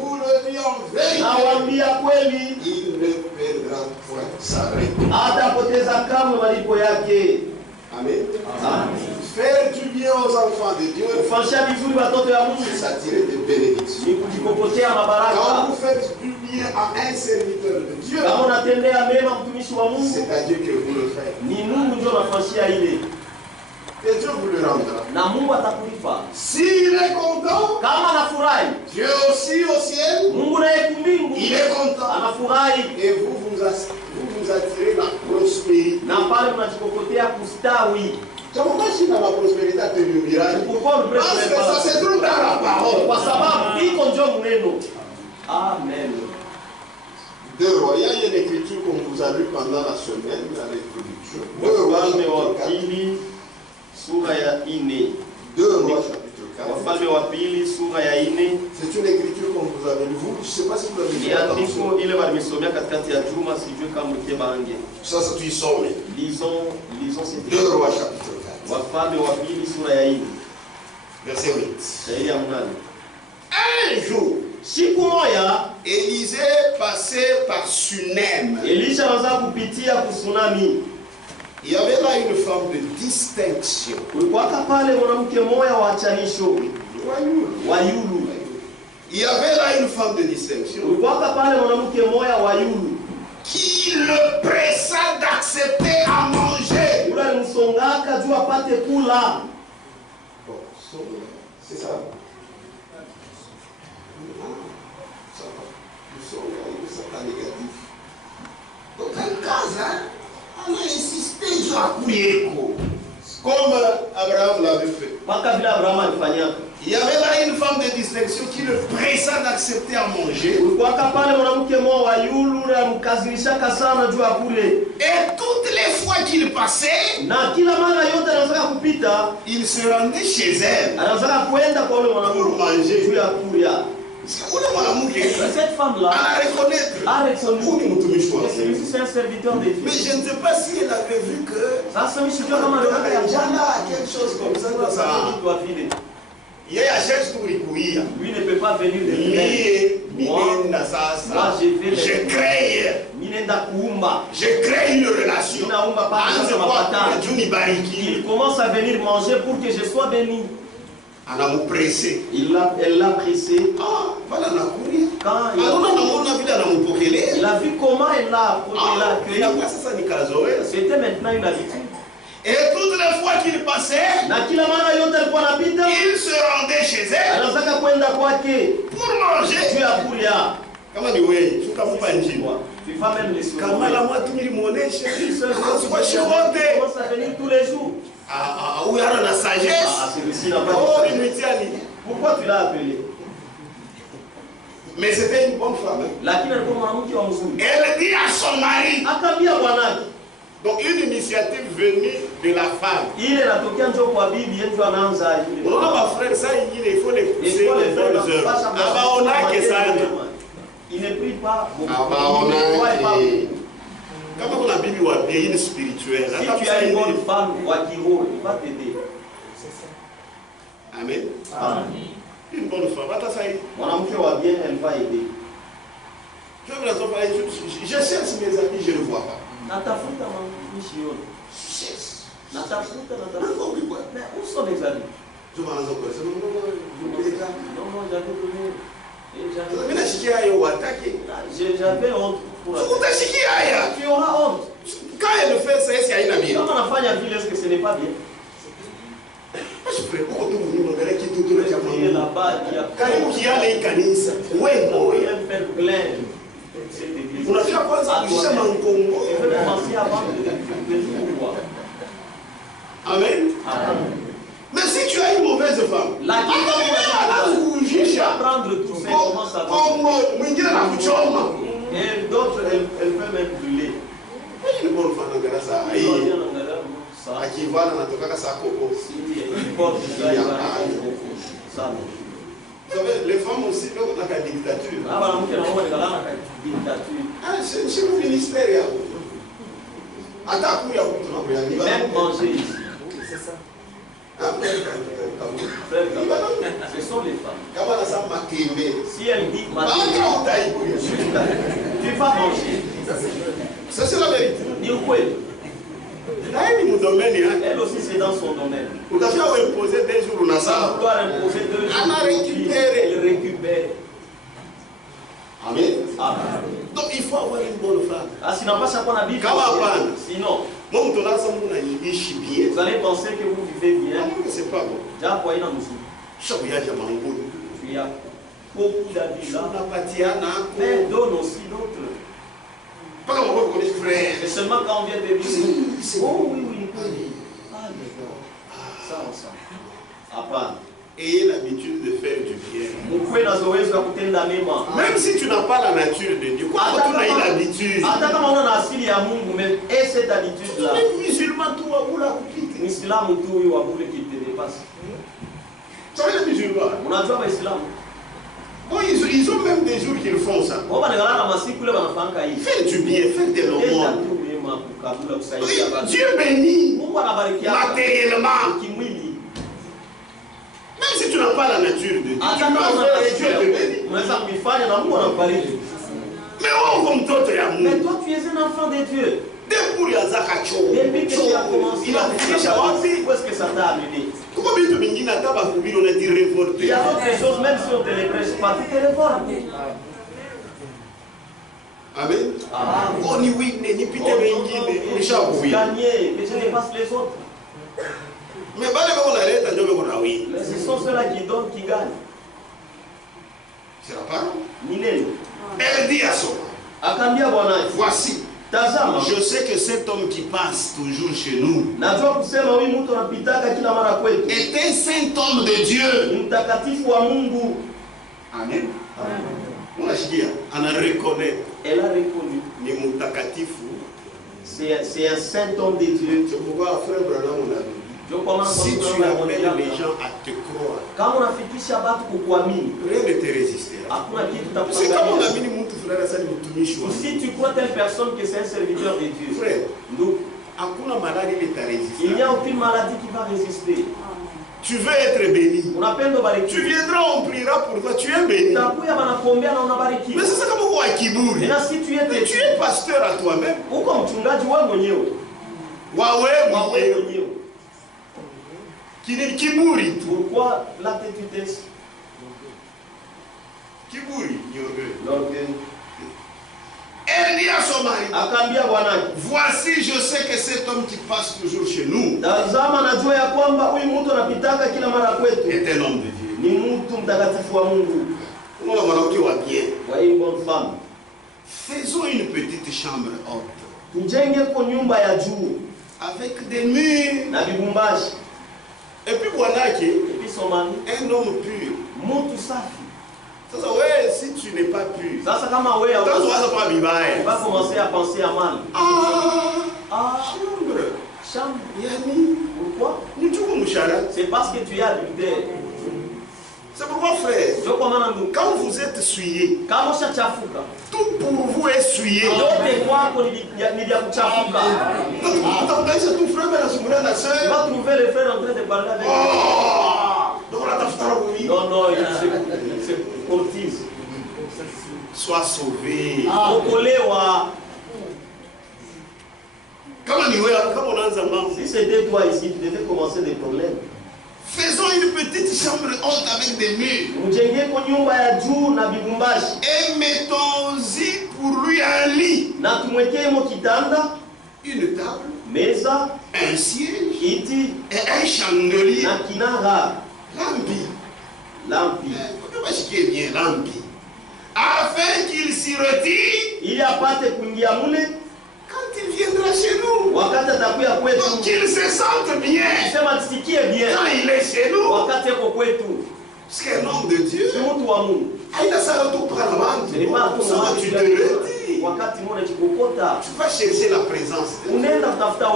vous le dis en vérité, il ne perdra point sa récompense. Amen. Faire du bien aux enfants de Dieu, c'est s'attirer des bénédictions. Quand vous faites du bien à un serviteur de Dieu, c'est à Dieu que vous le faites. Et Dieu vous le rendra. S'il est content, Dieu aussi au ciel, il est content. Et vous attirez la prospérité. Pourquoi on ne parce que ça se trouve dans la parole. Amen. Deux rois, il y a une écriture qu'on vous a lu pendant la semaine, la reproduction. Deux rois chapitre 4. C'est une écriture qu'on vous avait lu. Vous, je ne sais pas si vous l'avez lu. Ça, tu y sors. Lisons cette Deux rois chapitre 4. Verset 8. Un jour, Élisée passait par Sunem. Il y avait là une forme de distinction. Il y avait là une forme de distinction qui le pressa d'accepter à manger. Bon, c'est ça. Donc, en cas, on a insisté sur la Kouyeko, comme Abraham l'avait fait. Il y avait là une forme de distinction qui le pressa d'accepter à manger. Et toutes les fois qu'il passait, il se rendait chez elle pour manger. Cette femme-là a reconnu que celui-ci c'est un serviteur de Dieu. Mais je ne sais pas si elle avait vu que il y a quelque chose comme ça dans sa lui ne peut pas venir de moi je crée une relation. Il commence à venir manger pour que je sois béni. Elle l'a pressé. Quand il a vu comment elle l'a accueilli. C'était maintenant une habitude. Et toutes les fois qu'il passait, il se rendait chez elle pour manger. Kama ni wewe, tukamupa njini. Kama la mwatu nilimuonesha. Kwa shirote. Tous les jours. Où il y a la sagesse. Oh, pourquoi tu l'as appelé? Mais c'était une bonne femme. Elle dit à son mari. Donc une initiative venue de la femme. Non, ma frère, ça il faut les pousser aux bonnes œuvres. Il ne prie pas beaucoup. Comme on a Bible ou une spirituelle. Si tu as une bonne femme, il va t'aider. Amen. Une bonne femme. Elle va aider. Je cherche mes amis, je ne le vois pas. Où sont les amis? Non, j'avais honte pour elle. Tu auras honte. Quand elle fait ça, c'est une amie. Quand on a fait la ville, est-ce que ce n'est pas bien? Là-bas, il y a un père plein. On a fait quoi ça? Je vais commencer avant de voir. Amen. Mais si tu as une mauvaise femme, tu vas prendre tout ça, commence à et d'autres, elle peut même brûler. Une bonne femme, vous savez, les femmes aussi, dans la dictature. C'est un ministère. Même manger ici. C'est ça. Ce sont les femmes. Si elle dit tu vas manger. Ça c'est la vérité. Elle aussi c'est dans son domaine. On doit imposer des jours. On doit imposer 2 jours. Elle récupère. Amen. Donc il faut avoir une bonne femme. Sinon, vous allez penser que vous vivez bien. C'est pas bon. Il y a beaucoup d'habits là. Mais donne aussi d'autres. C'est seulement quand on vient de dire. Oh oui, oui. Ayez l'habitude de faire du bien. Mkuwe na zoezi la kutenda mema. Même si tu n'as pas la nature de Dieu, quoi tu n'as pas l'habitude. Hata kama una asili ya Mungu, mais et cette habitude là. Les musulmans tout wa bula kupita. Muislamu tu huyu wa bure qui te dépasse. Tu vois les musulmans. Unajua Waislamu? Bon, ils ont même des jours qu'ils font ça. Wao wanaangalia masiku ile wanafanya hivi. Faire du bien, faire de l'aumône. Dieu bénit matériellement. Même si tu n'as pas la nature de Dieu, tu peux faire Dieu te bénit. Mais on comme toi, tu es amour. Mais toi, tu es un enfant de Dieu. Depuis que tu as commencé à faire, où est-ce que ça t'a amené? Il y a d'autres choses, même si on te les prêche pas, tu te révoltes. Amen. On y oui, ni pite bengine, ni shabu. Gagner, mais je dépasse les autres. Mais ce sont ceux-là qui donnent qui gagnent. C'est la parole. Elle dit à son voici. Je sais que cet homme qui passe toujours chez nous est un saint homme de Dieu. Amen. On a reconnu. Elle a reconnu. C'est un saint homme de Dieu. C'est pourquoi frère Branham on a dit. Si tu amènes les gens à te croire, rien ne te résistera. C'est comme on a mis mon frère à sa si tu crois telle personne que c'est un serviteur de Dieu, frère, il n'y a aucune maladie qui va résister. Tu veux être béni. Tu viendras, on priera pour toi. Tu es béni. Mais c'est ça comme vous à Kiburi. Mais tu es pasteur à toi-même. Kiburi. Pourquoi la tétutesse? Kiburi. L'orgueil. Elle dit à son mari, voici, je sais que cet homme qui passe toujours chez nous est un homme de Dieu. Faisons une petite chambre haute avec des murs. Et puis voilà un homme pur. Si tu n'es pas pur, tu vas commencer à penser à mal. Chambre. Pourquoi? C'est parce que tu es adultère. C'est pourquoi, frère, quand vous êtes souillé, tout pour vous est souillé. Tu vas trouver le frère en train de parler avec non, c'est courtise. Sois sauvé. Si c'était toi ici, tu devais commencer des problèmes. Faisons une petite chambre haute avec des murs. Et mettons-y pour lui un lit. Une table. Un siège. Et un chandelier. Lampi. Afin qu'il s'y retire. Quand il viendra chez nous, donc qu'il se sente bien. Quand il est chez nous, parce qu'un homme de Dieu, il a sa retour par la bande. Tu te retires. Tu vas chercher la présence de Dieu.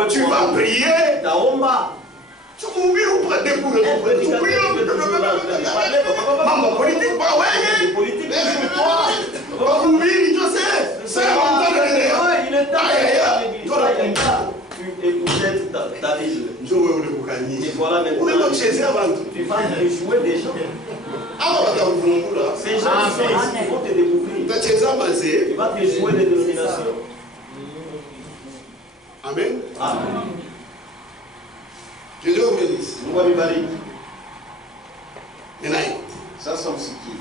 Tu vas prier. Tu m'oublies ou pas découvrir. Tu pries. Maman politique, pas ouais. Oui, je sais. C'est mon temps de l'année. Il est temps de ta ville. Et voilà maintenant. Tu vas jouer des gens. Ces gens qui sont ici, ils vont te découvrir. Tu vas te jouer des dénominations. Amen. Amen. Que Dieu vous bénisse. Ça sommes ce qui.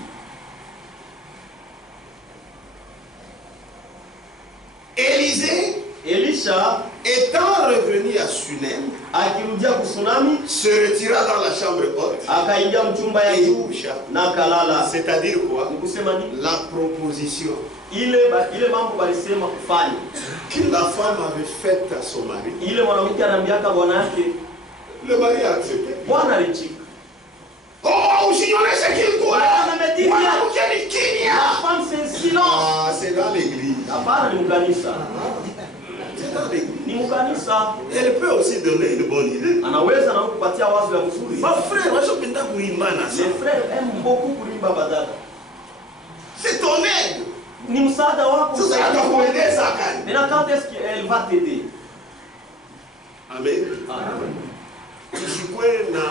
Elisha, étant revenu à Sunem, se retira dans la chambre haute et il coucha. C'est-à-dire quoi? La proposition que la femme avait faite à son mari. Le mari a accepté. Oh, usinyonyeshe kilikuwa. Mwanamke ni kimya. La femme c'est un silence. Ah, c'est dans l'église. Hapana, ni mkanisa. C'est dans l'église. Ni mkanisa. Elle peut aussi donner une bonne idée. Anaweza na kupatia wazo ya mzuri. Ma frère, washopenda kuimbana sana. Les frères aiment beaucoup kuimba badala. C'est ton aide. Ni msaada wako. Sasa atakuendeza kani. Mais quand est-ce qu'elle va t'aider? Amen. Tusikwe na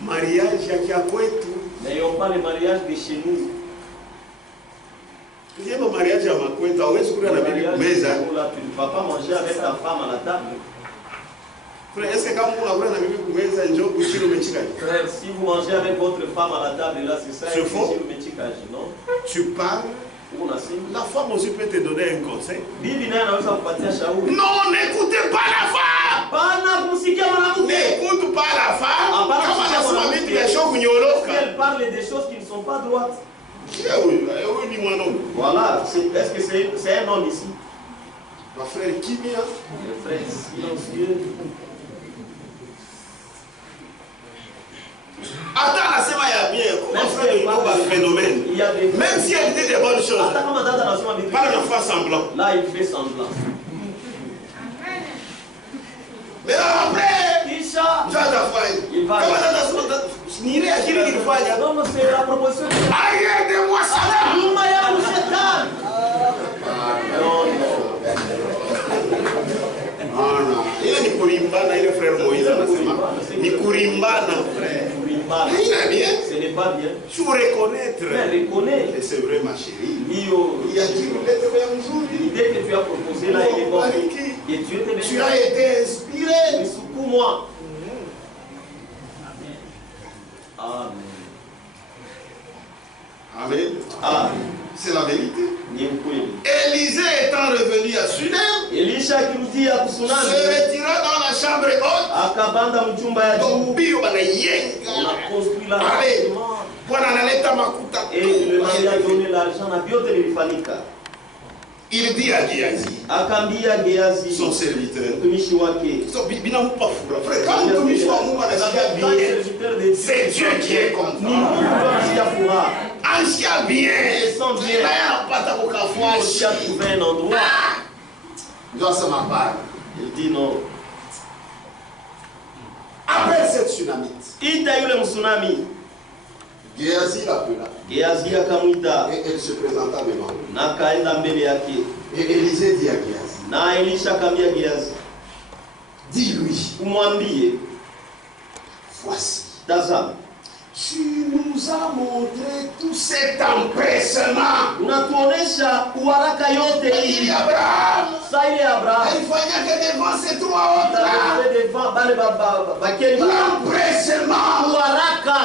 mariage ya kwetu. N'ayons pas le mariage de chez nous. Ndio mariage ya makwetu, hawezi kula na bibi meza. Tu ne vas pas manger avec ta femme à la table. Frère, est-ce que quand vous avez na bibi meza njoo kuchilo mechika? Frère, si vous mangez avec votre femme à la table, là c'est ça, c'est faux. Non? Tu parles. La femme aussi peut te donner un conseil. Non, n'écoutez pas la femme. N'écoute pas la femme. Si elle parle des choses qui ne sont pas droites. Voilà, est-ce que c'est un homme ici? Ma frère, qui vient? Le frère silencieux. Attends, la semaine il y a bien. Comment faire un phénomène? Même si elle dit des bonnes choses. Pas de faire semblant. Là, il fait semblant. Mais après, il va. Non, c'est la proposition. Aidez-moi ça. Il ni kurimbana ile frère Moïse anasema ni kurimbana frère. Ce n'est pas bien. Je vous reconnaître. Mais reconnais. Et c'est vrai ma chérie. Il a dit l'idée que tu as proposée là, il est bon. Et tu as été inspiré. Mais secoue-moi. Amen. Amen. Amen. C'est la vérité. Élisée étant revenu à Sunem, Elisha akirudia kusunami, se retira dans la chambre haute. Akabanda mchumba ya juu. Bio banayenga. On a construit la Bwana analeta makuta. Et le mari a donné l'argent na vyote vilifanyika. Il dit à Géasi, akambia Géasi, son serviteur, mtumishi wake, frère, quand mtumishi wa Mungu anasikia bien, c'est Dieu qui est comme ni Mungu anasikia furaha. Ansikia bien, sent bien. Il anapata kukafua Il a trouvé un endroit. Ndio asema pale. Il dit non. Après cette tsunamite, ita yule mtsunami, Géasi l'appela. Géasi akamwita. Et elle se présenta devant lui. Na kaenda mbele yake. Et Élisée dit à Géasi. Na Elisha akamwambia Géasi, dis-lui, umwambie, voici, tazama, tu nous as montré tout cet empressement. Unatuonesha uharaka yote hii. Abraham. Sasa ile Abraham alifanyaka devant ces trois autres là. L'empressement. Uharaka.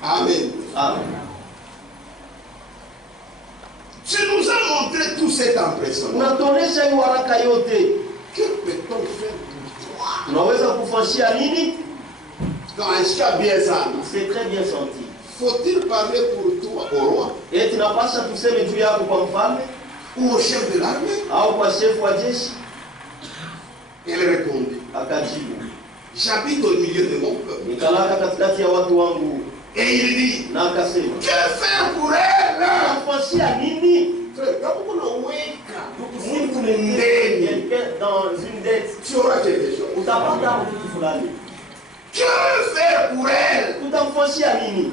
Amen. Amen. Tu nous as montré tout cet empressement. Unatuonesha uharaka yote. Que peut-on faire pour toi? Tunaweza kufanyia nini? C'est très bien senti. Faut-il parler pour toi au roi? Et tunapasha tuseme juu yako kwa mfalme ou au chef de l'armée? Au kwa chef wa jeshi? Elle répondit, akajibu, j'habite au milieu de mon peuple. Nikalaka katikati ya watu wangu. Et il dit, na akasema, que faire pour elle? Nafanyia nini? Dans une dette, tu auras quelque chose. Utapata kitu fulani. Que faire pour elle? Utamfanyia nini?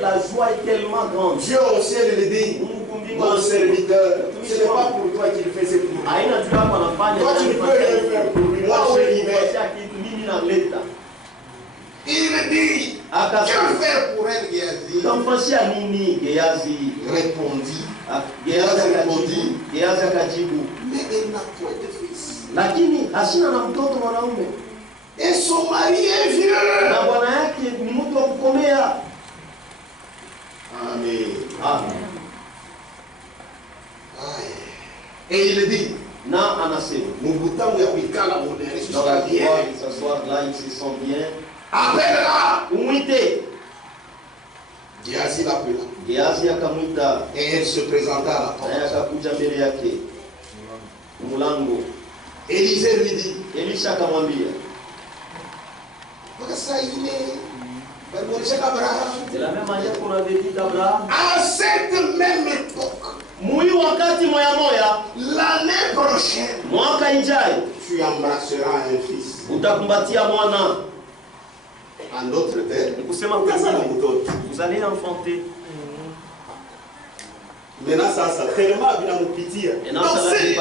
La joie est tellement grande. Dieu au ciel le dit, mon serviteur, ce n'est pas pour toi qu'il fait, c'est pour moi. Toi tu ne peux rien faire pour lui. Moi je lui mets. Il dit, que faire pour elle, Géasi? Répondit. Géasi akajibu, mais elle n'a point de fils. Lakini hasina na mtoto mwanaume. Et son mari est vieux. Na bwana yake ni mtu wa kukomea. Amen. Amen. Et il dit, na anasema, Mubutamu ya kuikala moderne, dans la joie, il s'asseoir là, il se sent bien. Appelle-la. Umwite. Géasi l'appela. Géasi akamwita. Et elle se présenta à la porte. Naye akakuja mbele yake. Mlango. Élisée lui dit. Elisha akamwambia. De la même manière qu'on avait dit d'Abraham. À cette même époque. Mui wakati moya moya. L'année prochaine. Mwaka ijayo. Tu embrasseras un fils. Utakumbatia mwana. En d'autres termes. Kusema vous allez enfanter. Maintenant, ça tellement bien nous pitié. Donc,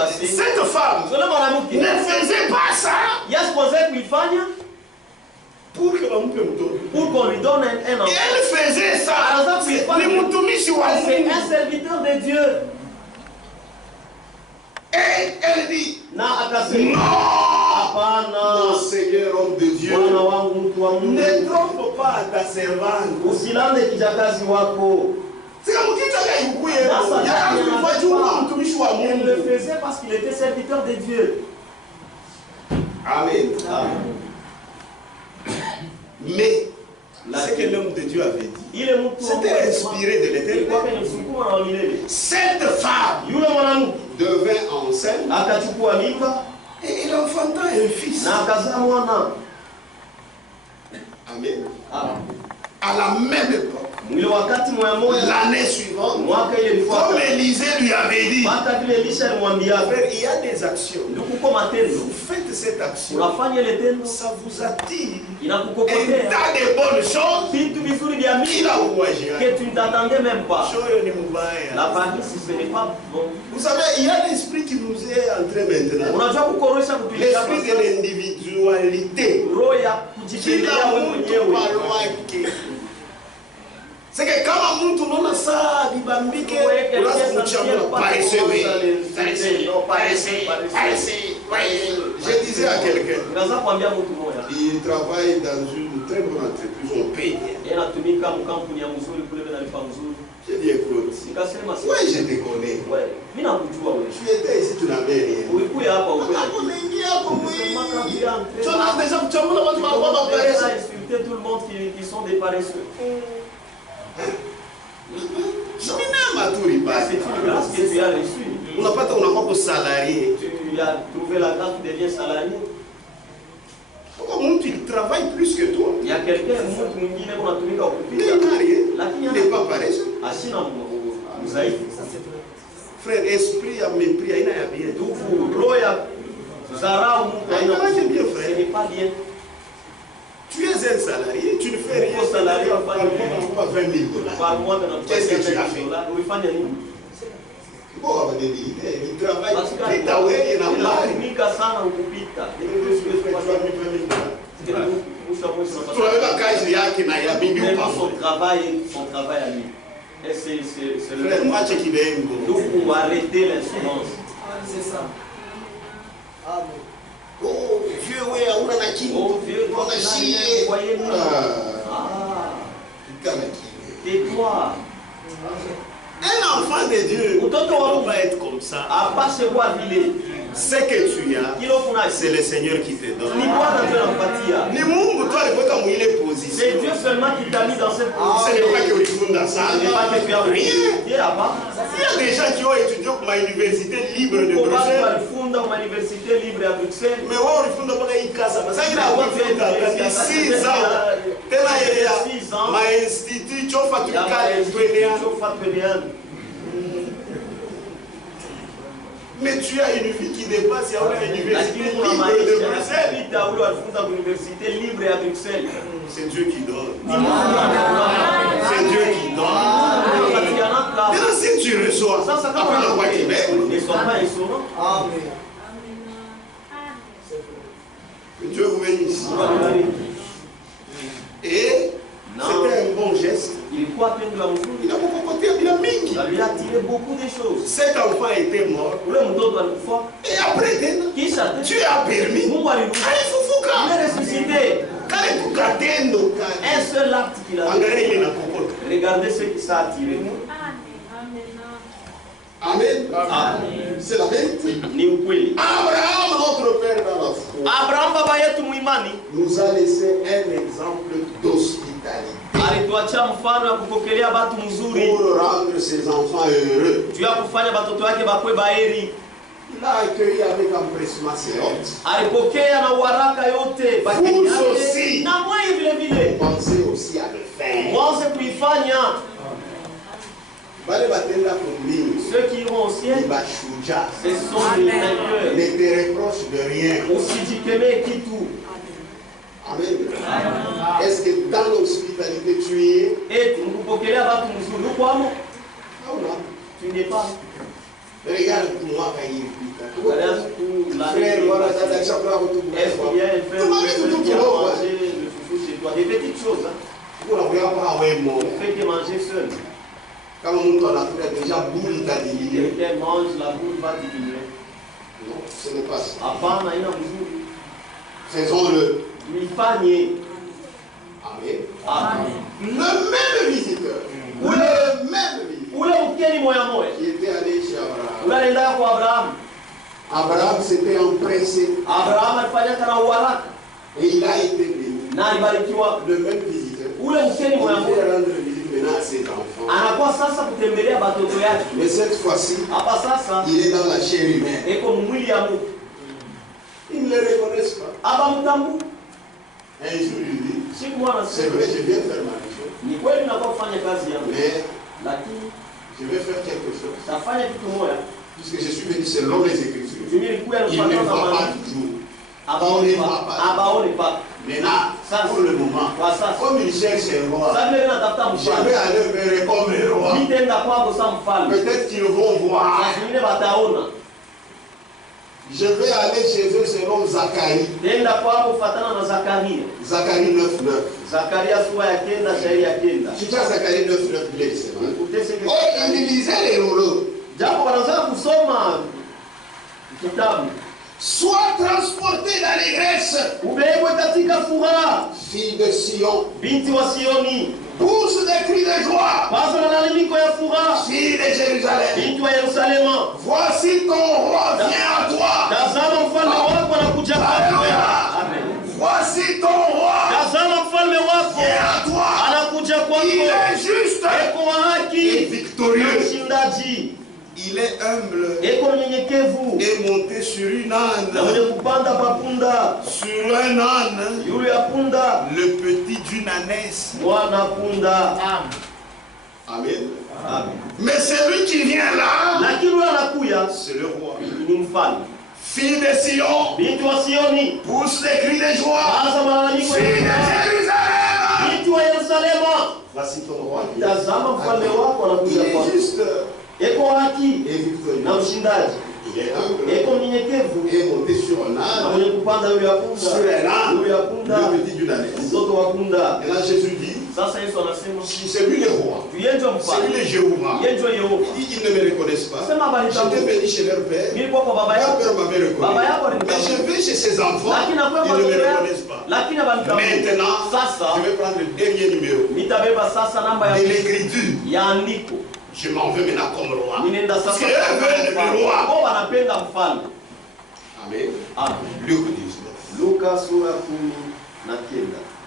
cette femme ne faisait pas ça pour qu'on lui donne un enfant. Et elle faisait ça. C'est un serviteur de Dieu. Et elle dit non, non, Seigneur, homme de Dieu, ne trompe pas ta servante. Elle le faisait parce qu'il était serviteur de Dieu. Amen. Mais ce que l'homme de Dieu avait dit, c'était inspiré de l'Éternel. Cette femme devint enceinte et elle enfanta un fils. Amen. À la même époque. L'année suivante, comme Élisée lui avait dit, il y a des actions. Vous faites cette action, ça vous attire un tas de bonnes choses qu'il a envoyé. Que tu ne t'attendais même pas. L'avarice, ce n'est pas bon. Vous savez, il y a l'esprit qui nous est entré maintenant. L'esprit de l'individualité. C'est que quand on tourne ça, il va me dire je disais à quelqu'un, il travaille dans une très bonne entreprise, on paye. Je dis écoute, oui je te connais. Tu étais ici, tu n'avais rien. Tout le monde qui sont des paresseux. C'est une grâce que tu as reçue. On n'a pas de salarié. Tu as trouvé la grâce, tu deviens salarié. Comment tu travailles plus que toi? Il y a quelqu'un qui n'est pas paresseux. Frère, esprit à mépris, il n'y a bien. Ce n'est pas bien. Tu es un salarié, tu ne fais rien. Salarié, pas 20 000 $. Qu'est-ce que tu as fait? Il travaille. Son travail à lui. Et c'est le match qui vient. Donc, pour arrêter l'insolence. C'est ça. Oh, vieux, oui, on a qui? Oh, vieux, on a chié. Voyez-nous. Tais-toi. Un enfant de Dieu ne doit pas être comme ça. Ce que tu as, c'est le Seigneur qui te donne. C'est Dieu seulement qui t'a mis dans cette position. Ce n'est pas que tu fondes ça. Ce n'est pas que tu as rien. Il y a des gens qui ont étudié à l'université libre de Bruxelles. Mais on fonde pas une casa. Ça il a 6 ans. Ma institut, tu as fait mais tu as une vie qui dépasse une université libre de Bruxelles. C'est Dieu qui donne. C'est Dieu qui donne. Maintenant, si tu reçois, après le roi Québec, que Dieu vous bénisse. Et c'était un bon geste. Il a beaucoup côté, il a mis. Ça lui a tiré beaucoup de choses. Cet enfant était mort. Et après, tu as permis. Il est ressuscité. Un seul acte qu'il a fait. Regardez ce qui s'est attiré. Amen. C'est la vérité. Abraham, notre père dans la foi, nous a laissé un exemple d'hospitalité. Pour rendre ses enfants heureux. Il a accueilli avec empressement ses hôtes. Alipokea na uharaka yote bageni yake. Na mwenye vile vile. Pensez aussi à le faire. Mwanze kuifanya. Ceux qui iront au ciel, ce sont les vainqueurs. Ne te reproche de rien. Usijikemee kitu. Amen. Est-ce que dans l'hospitalité tu es? Et mkupokelea watu mzuri kwamo? Non. Tu n'es pas. Regarde moi quand il Frère, voilà, est-ce qu'il y a un frère qui a mangé le foufou chez toi? Des petites choses. On fait que manger seul. Quand on a déjà boule d'adilier. Quelqu'un mange, la boule va diminuer. Non, ce n'est pas ça. Hapana, ina mzuri. Faisons-le. Mifanye. Amen. Amen. Le même visiteur. Le même visiteur. Ule mkeni moya moya. Il était allé chez Abraham. Ule alienda kwa Abraham. Abraham s'était empressé. Abraham alifanya kana uharaka. Et il a été béni. Na alibarikiwa. Le même visiteur. Ule mkeni moya moya. Il fait rendre visite maintenant à ses enfants. Anakuwa sasa kutembelea batoto yake. Mais cette fois-ci, hapa sasa il est dans la chair humaine. Eko mwili ya mtu. Ils ne le reconnaissent pas. Abamtambu. Un jour il dit, siku mwana c'est vrai, je viens faire ma mission. Ni kweli nakuwa kufanya kazi yangu. Mais lakini je vais faire quelque chose. Tafanya kitu moja. Puisque je suis venu selon les Écritures. Il ne voit pas toujours. Abaone pas. Maintenant, pour le moment, comme il cherche un roi, je vais aller vers comme un roi. Peut-être qu'ils vont voir. Je vais aller chez eux selon Zacharie. Zacharie 9:9. Tu as Zacharie 9:9 blessé. Oh, il lisait les rouleaux. Sois transporté d'allégresse, fille de Sion, pousse des cris de joie, fille de Jérusalem. Voici ton roi vient à toi. Voici ton roi vient à toi. Il est juste et victorieux. Il est humble et monté sur une âne. Sur un âne, le petit d'une ânesse. Amen. Mais celui qui vient là, c'est le roi. Fille de Sion, pousse des cris de joie. Fille de Jérusalem, voici ton roi. Il est juste. Eko haki na mshindaji. Eko mnyenyekevu et monté sur un âne. Sur un âne. Le petit d'une ânesse. Et là Jésus dit, si c'est lui le roi, c'est lui le Jéhovah. Il dit qu'ils ne me reconnaissent pas. J'étais venu chez leur père. Leur père m'avait reconnu. Mais je vais chez ses enfants. Ils ne me reconnaissent pas. Maintenant, je vais prendre le dernier numéro de l'écriture. Je m'en veux maintenant comme roi. Parce que eux veulent le roi. Amen. Luc 19.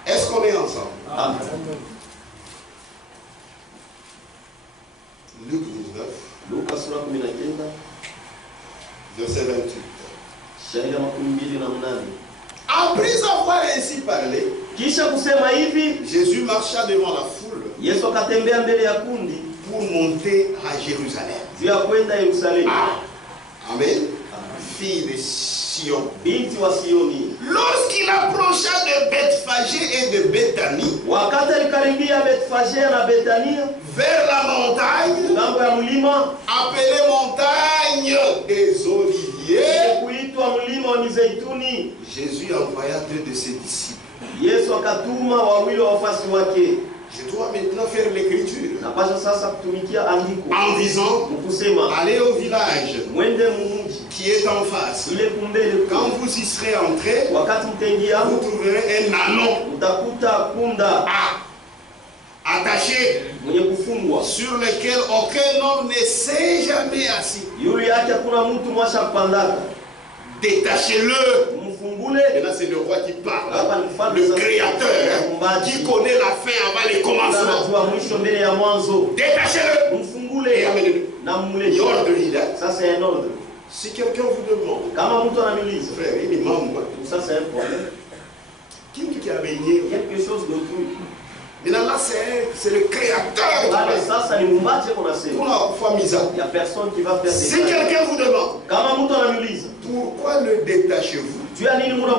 Est-ce qu'on est ensemble? Amen. Luc 19. Verset 28. Après avoir ainsi parlé, Jésus marcha devant la foule pour monter à Jérusalem. Amen. Fille de Sion. Lorsqu'il approcha de Bethphagée et de Béthanie, vers la montagne, appelée montagne des Oliviers, Jésus envoya 2 de ses disciples. Je dois maintenant faire l'écriture en disant, allez au village qui est en face. Quand vous y serez entrés, vous trouverez un ânon attaché sur lequel aucun homme ne s'est jamais assis. Détachez-le. Et là, c'est le roi qui parle. Le créateur qui connaît la fin avant les commencements. Détachez-le. Et amenez-le. Ordre. Si quelqu'un vous demande, frère, il est membre. Ça c'est un problème. Qui a baigné quelque chose d'autrui. Mais là, c'est le créateur. Ça, c'est le moment qu'on a fait. Il n'y a personne qui va faire des Si quelqu'un vous demande, pourquoi le détachez-vous? Tu as dit le monde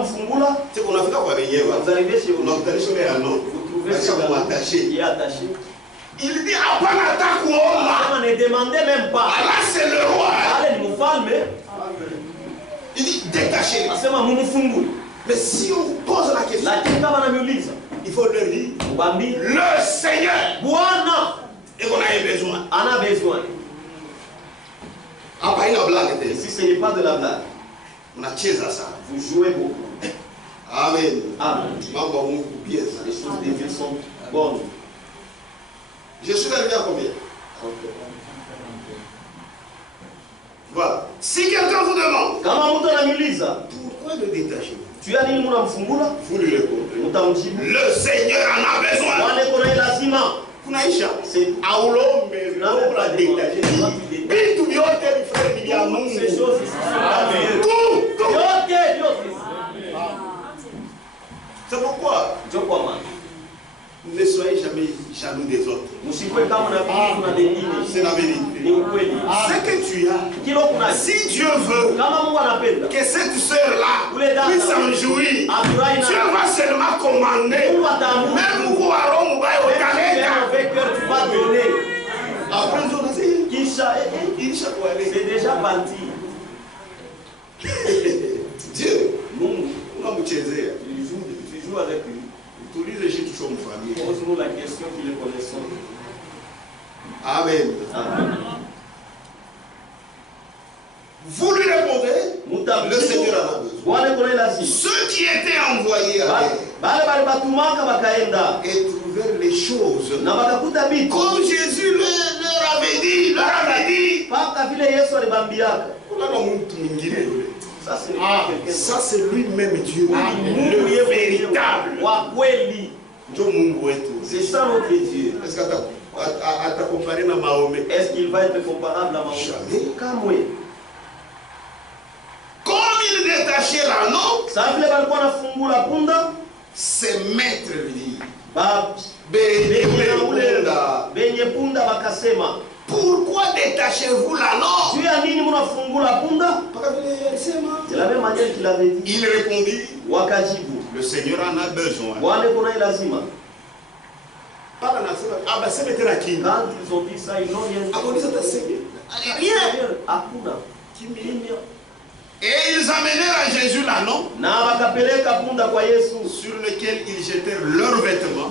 c'est qu'on a fait quoi baigner. Vous arrivez chez vous. Vous allez sur un nom. Vous trouvez ça attaché. Il est attaché. Il dit on ne demandez même pas. Là, c'est le roi. Il dit détachez. Mais si on vous pose la question, il faut leur dire le Seigneur. Et qu'on a besoin. On a besoin. Pas une blague. Si ce n'est pas de la blague, on a à ça. Vous jouez beaucoup. Amen. Amen. Les choses de Dieu sont bonnes. Je suis arrivé à combien? Voilà. Si quelqu'un vous demande, pourquoi le détacher? Tu as dit vous lui répondez. Le Seigneur en a besoin. Kunaisha. C'est Aulo, mais on l'a détaché. Ces choses c'est pourquoi ne soyez jamais jaloux des autres. C'est la vérité. Ce que tu as, si Dieu veut que cette sœur-là puisse s'en jouir, Dieu va seulement commander. Même pour Aaron, après, c'est déjà parti. Dieu, tu joues avec lui. Pose-nous la question qui le connaissons. Amen. Amen. Vous lui répondez, le Seigneur en a besoin. Ceux qui étaient envoyés et trouvèrent les choses comme Jésus leur avait dit. Ça c'est lui-même Dieu, le véritable. C'est ça notre Dieu. Est-ce qu'à comparer à Mahomet? Est-ce qu'il va être comparable à Mahomet? Jamais. Comme il détachait l'anneau, ses maîtres lui disent, pourquoi détachez-vous l'anneau? C'est la même manière qu'il avait dit. Il répondit, le Seigneur en a besoin. Quand ils ont dit ça, ils n'ont rien dit. Et ils amenèrent à Jésus l'anneau sur lequel ils jetèrent leurs vêtements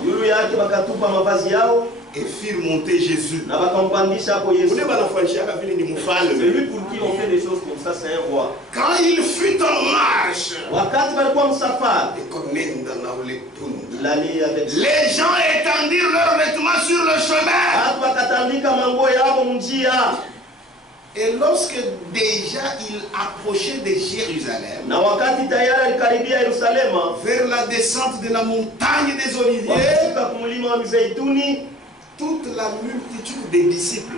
et firent monter Jésus. C'est lui pour qui on fait des choses comme ça, c'est un roi. Quand il fut en marche, les gens étendirent leurs vêtements sur le chemin. Et lorsque déjà il approchait de Jérusalem, vers la descente de la montagne des Oliviers, toute la multitude des disciples,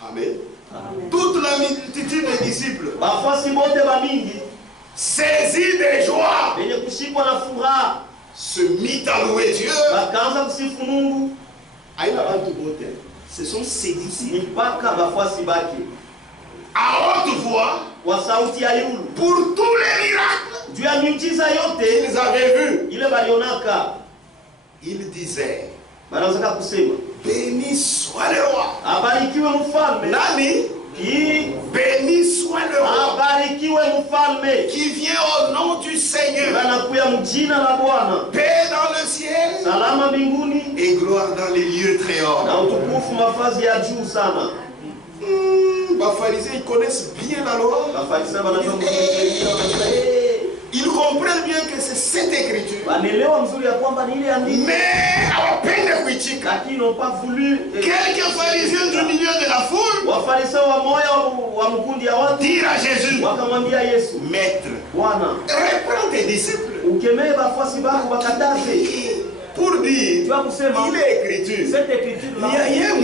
Amen. Toute la multitude des disciples, saisis de joie, se mit à louer Dieu. Ce sont ses disciples. À haute voix, pour tous les miracles qu'ils avaient vus, il disait, béni soit le roi. Nani? Béni soit le roi qui vient au nom du Seigneur. Paix dans le ciel et gloire dans les lieux très hauts. Les pharisiens, ils connaissent bien la loi. Ils comprennent bien que c'est cette écriture. Mais à peine de critique, quelques pharisiens du milieu de la foule dirent à Jésus, Maître, reprends tes disciples. Pour dire, il est écriture. Cette écriture, il y a rien.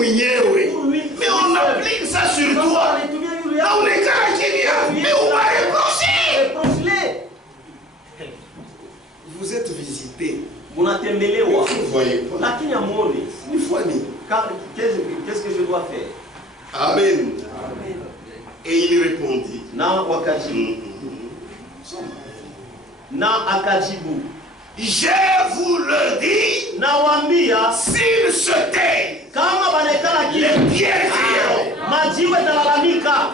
faire. Amen. Et il répondit. Na wakajibu. Na akajibu. Je vous le dis, Nawambia, s'il se tait, kama banekala les kile pierres crieront. majiwe talalamika.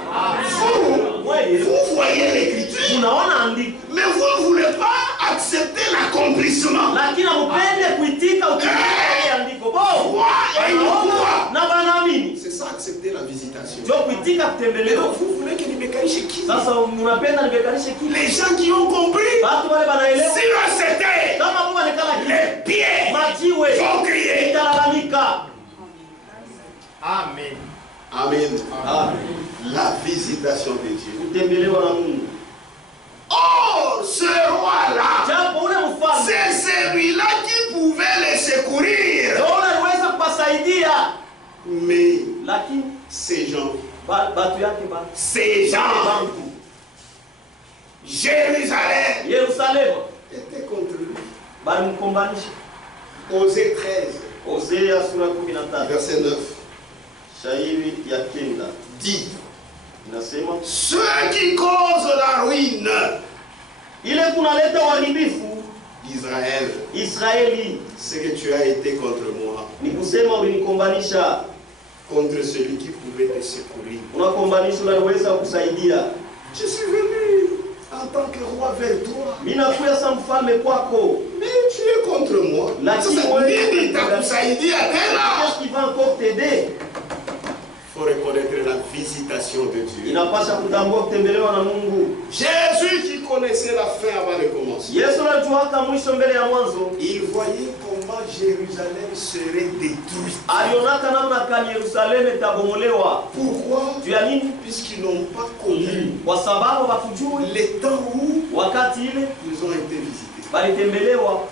Vous voyez l'écriture, Unaona andiko, mais vous ne voulez pas accepter l'accomplissement. lakini mupende kuitika utimilifu wa andiko. Bo, wanaona na banaamini. C'est ça, accepter la visitation. Ndio kuitika Mais kutembelewa. donc, vous voulez que nimekarishe qui? Sasa mnapenda nibekarishe kile. Les gens qui ont compris, Watu wale banaelewa. s'il se tait, Kama Mungu anekala kile les pierres majiwe vont crier. italalamika. Amen. Amen. Amen. La visitation de Dieu. Kutembelewa na Mungu. Oh, ce roi-là, Japo ule mfalme c'est celui-là qui pouvait les secourir. ndio aliweza kuwasaidia, Mais lakini ces gens, batu yake ba ces gens, bantu Jérusalem, Yerusalemu étaient contre lui. balimkombanisha. Osée 13, Hosea sura 13 verset 9, shairi ya 9 dit, inasema, ceux qui causent la ruine, ile kunaleta uharibifu Israël, Israeli, c'est que tu as été contre moi, ni kusema ulinikombanisha. contre celui qui pouvait te secourir. Unakombanisha unaweza kusaidia. Je suis venu en tant que roi vers toi, Mimi nakuya sa mfalme kwako, mais tu es contre moi. lakini Sasa wewe nini itakusaidia tena? qu'est-ce qui va encore t'aider? Il faut reconnaître la visitation de Dieu. Inapasha kutambua kutembelewa na Mungu. Jésus qui connaissait la fin avant de commencer, Yesu anajuaka mwisho mbele ya mwanzo. il voyait comment Jérusalem serait détruite. Alionaka namna kani Yerusalemu itabomolewa. Pourquoi? Juu ya nini? Puisqu'ils n'ont pas connu Kwa sababu wakujui les temps où wakati ile ils ont été visités. balitembelewa.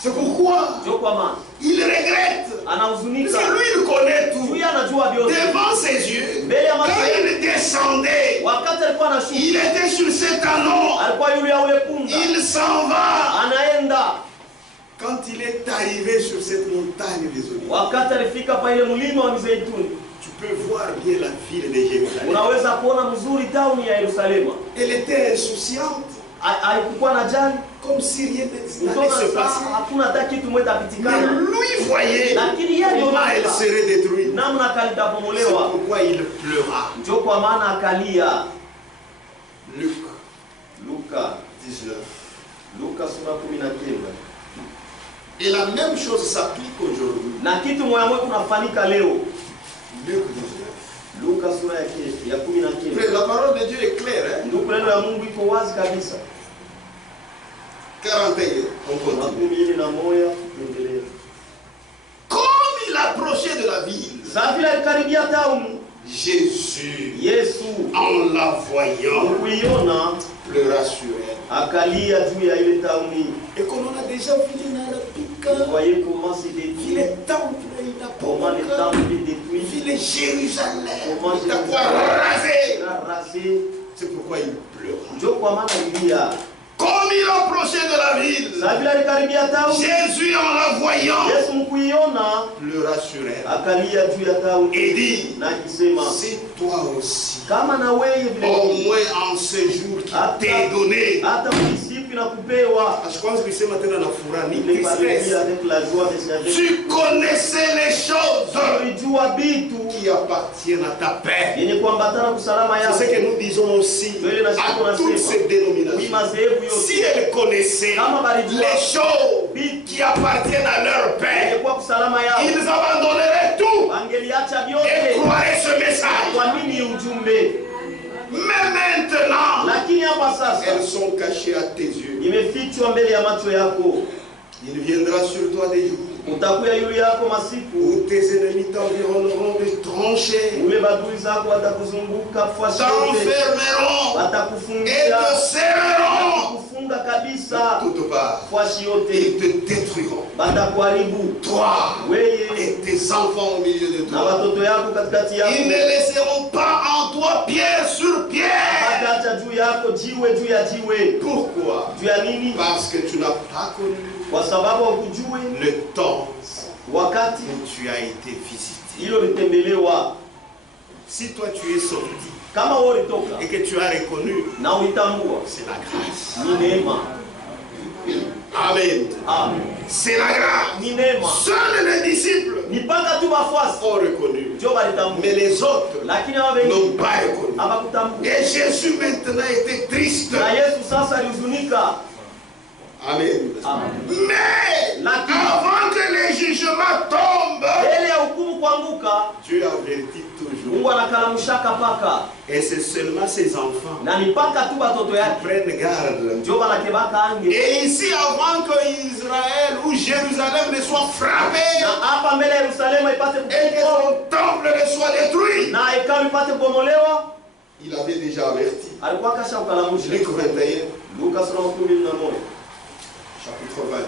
C'est pourquoi Ndio kwa maana il regrette. anahuzunika. Parce que lui, il connaît tout. Juu yeye anajua vyote. Devant ses yeux, Mbele ya macho quand yake, il descendait, wakati alikuwa anashuka, il était sur cet anneau. alikuwa yule ya ule punda. Il s'en va. Anaenda. Quand il est arrivé sur cette montagne des Olives, Wakati alifika pa ile mlima wa Mizeituni, tu peux voir bien la ville de Jérusalem. unaweza kuona mzuri tauni ya Yerusalemu. Elle était insouciante, Haikuwa na jali. comme si rien n'allait Utaona se passer. sasa hakuna hata kitu mweza Mais pitikana. lui voyait Lakini yeye comment elle aliona serait détruite. namna C'est kalitabomolewa. pourquoi il pleura. Ndio kwa maana akalia. Luc Luka 19. Luka sura 19. Et la même chose s'applique aujourd'hui. Na kitu moya moja kunafanyika leo. Luc 19. Luka sura ya 19. Frère, la parole de Dieu est claire. Hein? Ndio neno ya Mungu iko wazi kabisa. 41. On continue. 21 tuendelee. Comme il approchait de la ville, Sasa vile alikaribia tauni, Jésus, Yesu en la voyant, kuiona pleura sur elle. akalia juu ya ile tauni. Et comme on a déjà vu les Vous voyez comment c'est détruit, les temples, il n'a comment les pas temples étaient détruits, vu les Jérusalem, comment il a quoi Jérusalem rasé. a rasé. C'est pourquoi il pleura. Ndio kwa maana ilia. Comme il approchait de la ville, Sasa vile alikaribia tauni, Jésus en la voyant, Yesu mkuiona pleura sur elle. akalia juu ya tauni Et dit, na akisema, c'est toi aussi, kama na wewe au vile moins en ce jour qui t'est donné. hata misipi na kupewa Je pense que c'est maintenant la fura, ni ile tristesse. partie avec la joie de sa vie. Tu connaissais les choses Ulijua vitu qui appartiennent à ta paix. yenye kuambatana kusalama C'est ce yako. que nous disons aussi à toutes ces Oui, dénominations. madhehebu Si yote elles connaissaient les choses qui appartiennent à leur paix, yenye kuwa kusalama yao ils abandonneraient tout wangeliacha et vyote croiraient ce message. kuamini ujumbe. Mais maintenant, Lakini hapa sasa elles sont cachées à tes yeux. imefichwa mbele ya macho yako. Il viendra sur toi des jours Utakuya yule yako masiku où tes ennemis t'environneront de tranchées, ule badui zako watakuzunguka fuashi yote, t'enfermeront et watakufungia te serreront kufunga kabisa de toutes parts. fuashi yote, Ils te détruiront. batakuharibu Toi weye et tes enfants au milieu de na toi. watoto yako katikati Ils yako. ne laisseront pas en toi pierre sur pierre. Wataacha juu yako jiwe juu ya jiwe. Pourquoi? Juu ya nini? Parce que tu n'as pas connu Kwa sababu hukujui le temps wakati où tu as été visité. Hilo litembelewa. Si toi tu es sorti Kama wewe ulitoka et que tu as reconnu, na uitambua, c'est la grâce. ni neema. Amen. Amen. C'est la grâce. Ni neema. Seuls les disciples Ni mpaka tu wafuasi ont reconnu. ndio walitambua. Mais les autres Lakini hao wengine n'ont pas reconnu. hawakutambua. Et Jésus maintenant était triste. Na Yesu sasa alihuzunika. Amen. Amen. Mais Lakini avant que les jugements tombent, mbele ya hukumu kuanguka, Dieu avertit toujours. Mungu anakalamushaka paka. Et c'est seulement ses enfants Na ni mpaka tu watoto qui yake prennent garde. ndio wanakebaka ange. Et ici, avant que Israël ou Jérusalem ne soit frappé Na hapa mbele ya Yerusalemu ipate et que kupigwa son temple ne soit détruit, na hekalu ipate kubomolewa, il avait déjà averti. alikuwa kasha ukalamusha. Luc 21, Luka sura 11. chapitre 20.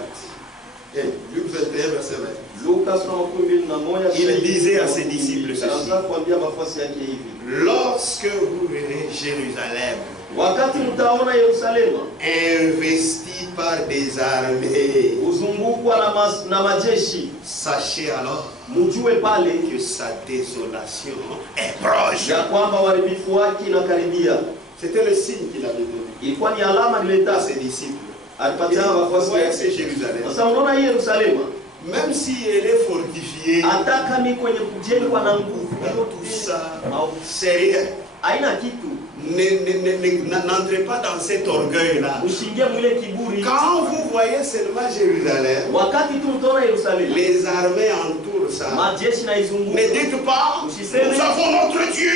Et Luc 21, verset 20. Luka sura 11. Il disait à ses disciples ceci: Anaanza kuambia wafuasi yake hivi. lorsque vous verrez Jérusalem Wakati mtaona Yerusalemu investi par des armées, uzungukwa na majeshi, sachez alors mjue pale que sa désolation est proche. ya kwamba uharibifu wake inakaribia. C'était le signe qu'il avait donné Ilikuwa ni alama à ileta ses disciples. alipatia Vous wafuasi voyez, wake. c'est Jérusalem. Sasa unaona hii Yerusalemu Même si elle est fortifiée, hata kama kwenye kujengwa na nguvu tout ça, au c'est rien. haina kitu, N'entrez pas dans cet orgueil-là. ushingie mwile kiburi. Quand vous voyez seulement Jérusalem, Wakati tu mtaona Yerusalemu les armées entourent ça. majeshi na izunguka, Ne dites pas, nous avons notre Dieu,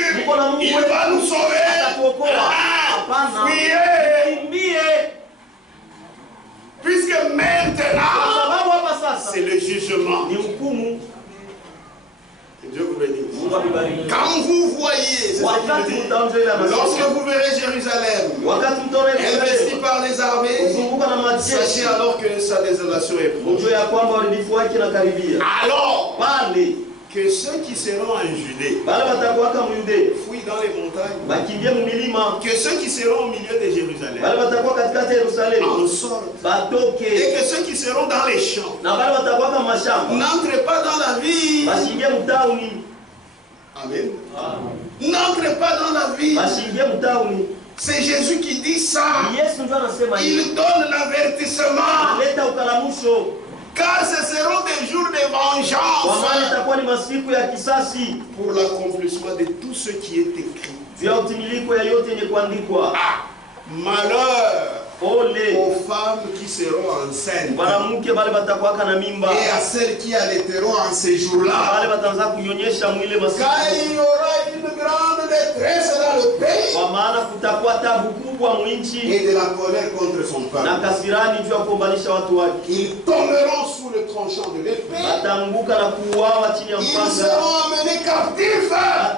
il va nous sauver. atatuokoa. Ah, Hapana, fuyez. kimbie, Puisque kwa maintenant, sababu hapa sasa c'est le jugement. ni hukumu. Que Dieu vous bénisse. Mungu abariki. Quand vous voyez, c'est ce Wakati qu'il dit, mtaona ile lorsque masisi, vous verrez Jérusalem wakati mtaona investi Yerusalemu par les armées, uzunguka na majeshi, sachez alors que sa désolation est proche. mjue ya kwamba uharibifu wake unakaribia. Alors Pale que ceux qui seront en Judée wale watakuwaka Myudea fuient dans les montagnes, bakimbie mumilima, que ceux qui seront au milieu de Jérusalem wale watakuwa katikati ya Yerusalemu en sortent, batoke, et que ceux qui seront dans les champs na wale watakuwaka mashamba n'entrent pas dans la ville. bashingie mtauni. Amen. N'entrez pas dans la ville. Bashingie mtauni. C'est Jésus qui dit ça. Yesu ndio anasema hivi, Il donne l'avertissement. analeta ukalamusho, Car ce seront des jours de kwa maana vengeance itakuwa ni masiku ya kisasi pour l'accomplissement de tout ce qui est écrit. juu ya utimiliko ya yote yenye kuandikwa. Malheur Ole aux femmes qui seront enceintes mwanamke bale batakuwaka na mimba, et à celles qui allaiteront en ces bale jours-là. bataanza kunyonyesha mwile masiku, Car il y aura une grande détresse dans le pays kwa maana kutakuwa tabu kubwa mwinchi et de la colère contre son na peuple. kasirani juu ya kuombanisha watu wake. Ils tomberont sous le tranchant de l'épée. Bataanguka na kuuawa chini ya Ils mpanga, seront amenés captifs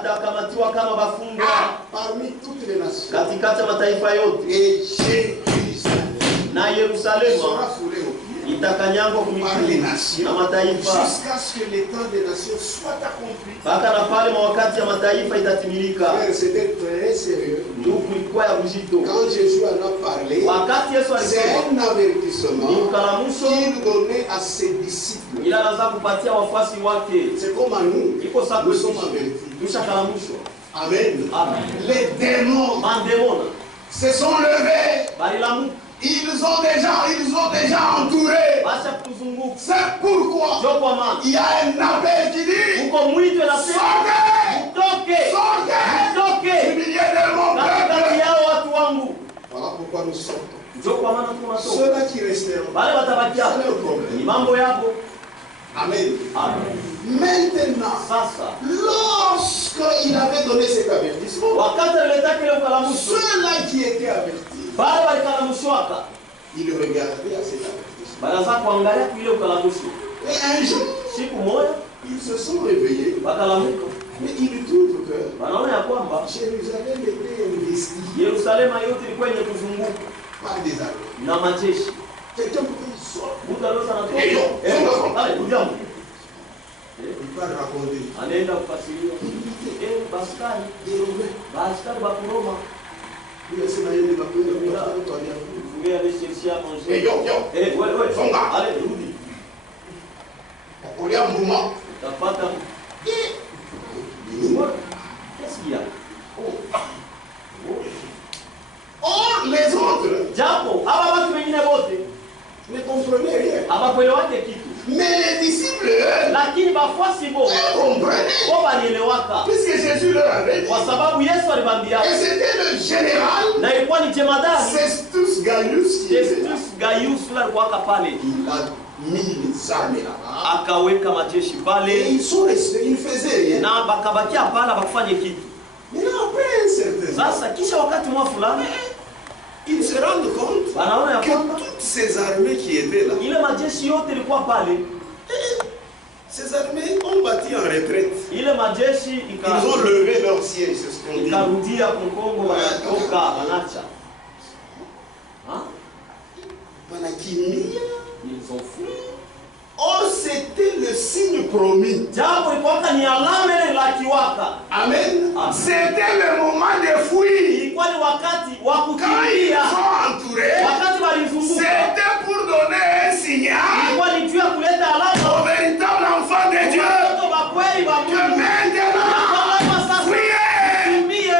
batakamatiwa kama bafungwa parmi toutes les nations. katikati ya mataifa yote, Et Jérusalem na Yerusalemu sera foulé au pied itakanyangwa par les kumiguu na nations mataifa, jusqu'à ce que les temps des nations soit accompli. mpaka na pale mawakati ya mataifa itatimilika. Frère, c'était très sérieux. Ndugu, ilikuwa ya mzito. Quand Jésus en a parlé, Wakati Yesu c'est alisema un avertissement ni ukalamusho, qu'il donnait à ses disciples. ila anaanza kupatia wafuasi wake. C'est comme à nous. Iko sawa, Nous sommes avertis. tushakalamushwa. Amen. Amen. Les démons Mandemona se sont levés. balilamuka, Ils ont déjà entouré. basha kutuzunguka. C'est pourquoi Ndio kwa maana il y a un appel qui dit uko mwito nasema sortez, mtoke, sortez du mtoke milieu de mon katikati peuple. yao watu wangu. Voilà pourquoi nous sortons. Ndio kwa maana tunatoka. Ceux-là qui resteront, Wale watabakia c'est leur problème. ni mambo yako. Amen. Amen. Maintenant, Sasa lorsqu'il avait donné cet avertissement, wakati alileta kile ukalamusho, ceux-là qui étaient avertis, bale walikalamushwaka ils regardaient à cet avertissement. banaanza kuangalia kile ukalamusho. Et un jour, Siku moja ils se sont réveillés, wakalamuka, mais ils trouvent que wanaona ya kwamba Jérusalem était investie Yerusalemu yote ilikuwa yenye kuzunguka par des armées. na majeshi. Quelqu'un peut dire sort. Mtu alioza anatoka, Eyo, songa. pale kujambo, Il va raconter. anaenda kufasiria baskari Des Romains. baskari ba Roma Lui, il s'est marié avec la première personne, toi, bien. fungia aller chercher à manger. Hey, yo, yo. Ouais, Songa. allez rudi, On est en mouvement. tapata Et Qu'est-ce qu'il y a? Or, les autres Japo, hawa watu wengine wote ne comprenaient rien. hawakuelewake kitu. Mais les disciples, eux, Lakini bafuasi bo comprenaient. bo balielewaka. Puisque Jésus leur avait dit. Kwa sababu Yesu alibambia. Et c'était le général Na ilikuwa ni jemadari Festus Gaius qui était là. Festus Gaius yule alikuwa pale. Il a mis les armées là-bas. Akaweka majeshi Et pale ils sont restés, ils ne faisaient rien. na bakabakia pale bakufanye kitu. Mais là, après un certain temps, Sasa kisha wakati mwa fulani ils se rendent compte wanaona ya que kwamba toutes ces armées qui étaient là, ile majeshi yote ilikuwa pale. ces armées ont bâti en retraite. Ile majeshi Ils ont levé leur siège, c'est ce qu'on dit. ikarudia Kongo wanatoka wanacha. Wanakimbia. Ils ont fui. Or, c'était le signe promis. Jambo ilikuwa ni alama ile la kiwaka. Amen. Amen. C'était le moment de fuir. Ilikuwa ni wakati wa Quand ils kukimbia. sont entourés, Wakati walizunguka. c'était pour donner un signal Ilikuwa ni juu ya kuleta alama au véritable enfant de Dieu watoto wa kweli wa que Mungu. maintenant, fuyez. Kimbie.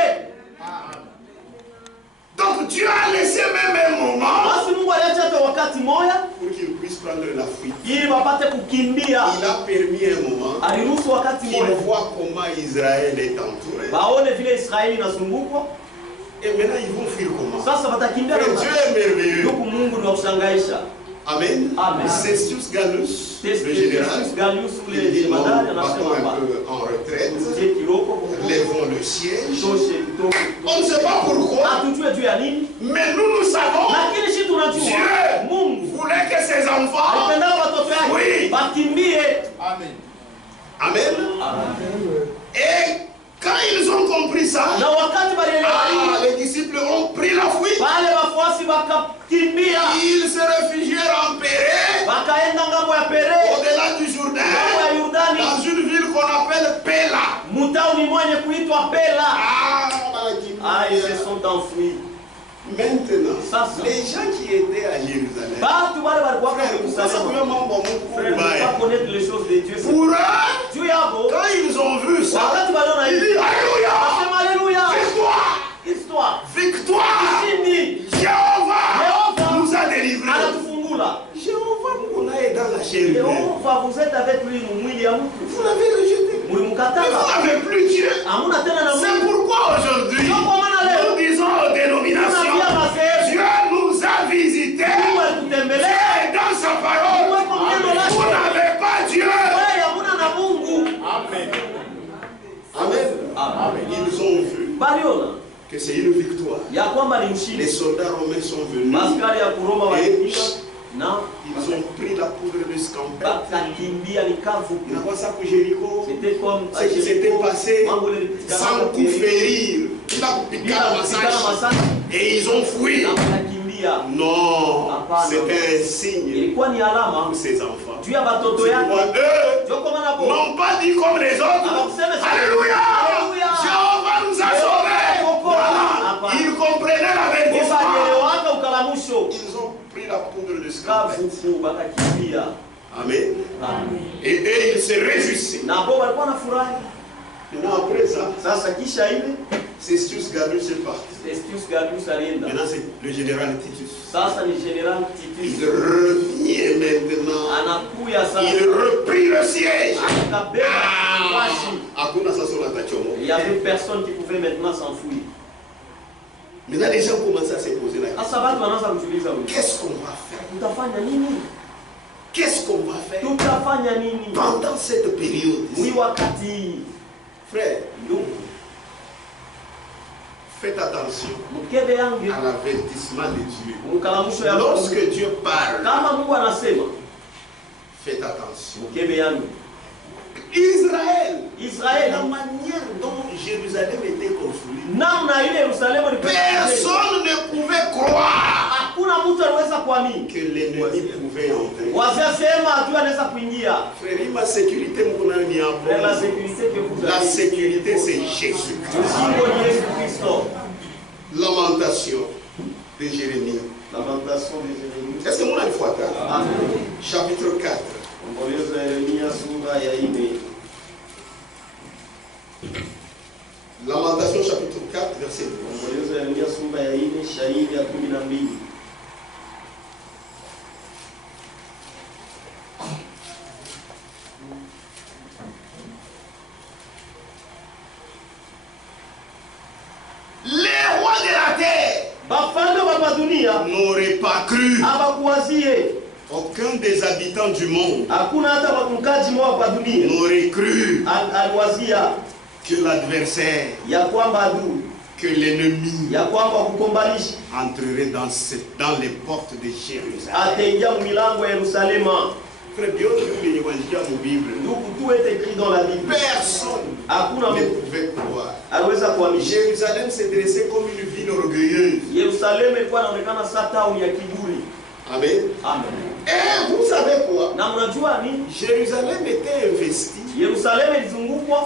Donc Dieu a laissé même un moment Basi Mungu aliacha hata wakati moja pour qu'ils puissent prendre la fuite. ili wapate kukimbia. Il a permis un moment Aliruhusu wakati qu'ils moja voient comment Israël est entouré. baone vile Israeli inazungukwa. Et maintenant, ils vont fuir comment? Sasa watakimbia. Frère, Dieu est merveilleux. Ndugu, Mungu ni wa kushangaisha. Amen. Amen. Festus Gallus, le Festus général, Gallus il ule dit non, jemadari partons anasema un hapa. peu en retraite, Tuje kiroko lèvons le siège. toshe kutoka. On ne sait pas pourquoi, Hatujue juu ya nini, mais nous savons. lakini sisi tunajua Dieu Mungu voulait que ses enfants. alipenda watoto yake Oui. wakimbie. Amen. Amen. Et quand ils ont compris ça, Na wakati walielewa les disciples ont pris la fuite. wale wafuasi wakakimbia, Ils se réfugièrent en Pérée, wakaenda ngambo ya Pere, au-delà du ngambo Jourdain, ya Yordani, dans une ville qu'on appelle Péla. mtauni mwenye kuitwa Pela. Ah, Ils se sont enfuis. maintenant, Ça. les gens qui étaient à Jérusalem, Batu wale walikuwa frère, Yerusalemu. Frère, pour pas connaître les choses de Dieu. eux, Juu yabo quand ils ont vu ça, wakati waliona ils hivi, disent Alléluia, wasema haleluya, victoire, histoire, victoire, ushindi. Jéhovah Jéhovah nous a délivrés. anatufungula. Jéhovah nous a dans la chair humaine. Yehova, vous êtes avec lui mwili ya mtu. Vous l'avez rejeté. Mais Mlimkataa. vous n'avez plus Dieu. Hamuna tena na C'est Mungu. pourquoi aujourd'hui, Ndio kwa maana leo nous disons aux dénominations, tunaambia madhehebu, Dieu nous a visités. Mungu alikutembelea. Et dans sa parole, vous n'avez pas Dieu. Wewe hamuna na Mungu. Amen. Amen. Ils ont vu Baliona que c'est une victoire. ya kwamba ni Les ushindi. soldats romains sont venus. Askari ya Kuroma walifika na Ils ont pris la poudre de scampette. bakakimbia ni kavu. Il n'a pas ça pour Jéricho. C'était comme Ce qui s'était passé mambo yalipitikana sans kwa coup férir. Il a piqué bila la kupigana massage. masasi Et ils ont fui. na wakakimbia. Non, Hapana. c'était un signe Ilikuwa ni alama pour ses enfants. juu ya watoto Eux yake. Ndio kwa maana bo n'ont pas dit comme les autres. Alléluia! Alléluia! Jéhovah nous a sauvés. Voilà. Ils comprenaient l'avertissement. alielewaka ukalamusho Ils ont pris la poudre de scampette. kavufu bakakimbia. Amen. Amen. Et eux, ils se réjouissaient. Na bo walikuwa na furahi. Maintenant, après ça, Sasa kisha ile Festus Gallus est parti. Festus Gallus alienda. Maintenant, c'est le général Titus. Sasa ni General Il Titus revient maintenant. anakuya sasa. Il reprit le siège. Akabeba washi. Hakuna sasa unatachomo. Il y avait personne qui pouvait maintenant s'enfuir. Maintenant, les gens commencent à se poser la question. Sasa watu wanaanza kujiuliza wewe. Qu'est-ce qu'on va faire? Tutafanya nini? Qu'est-ce qu'on va faire Tutafanya nini? pendant cette période? Ni wakati Frère, ndugu, faites attention mkebe yangu à l'avertissement de Dieu. mkalamusho ya Mungu. Lorsque Dieu parle, Kama Mungu anasema, faites attention. mkebe yangu Israël, Israeli, la manière dont Jérusalem était construite, namna ile Yerusalemu ilikuwa, personne ne pouvait croire hakuna mtu aliweza kuamini. que l'ennemi pouvait entrer. Wazee sema adui anaweza kuingia. Frère, ma sécurité, mon ami, Mais la sécurité que vous la avez, sécurité, c'est Jésus. usingo ni Yesu Kristo. Lamentation de Jérémie. Lamentation de Yeremia. Est-ce que mon ami faut attendre? Amen. Chapitre 4. Omboleza Yeremia sura ya 4. Lamentation chapitre 4, verset 12. Les rois de la terre n'auraient pas cru. Aucun des habitants du monde n'aurait cru que l'adversaire, que l'ennemi entrerait dans les portes de Jérusalem. Frère, tout est écrit dans la Bible. Personne ne pouvait croire. Jérusalem s'est dressée comme une ville orgueilleuse. Amen. Amen. Et vous savez quoi? Jérusalem était investie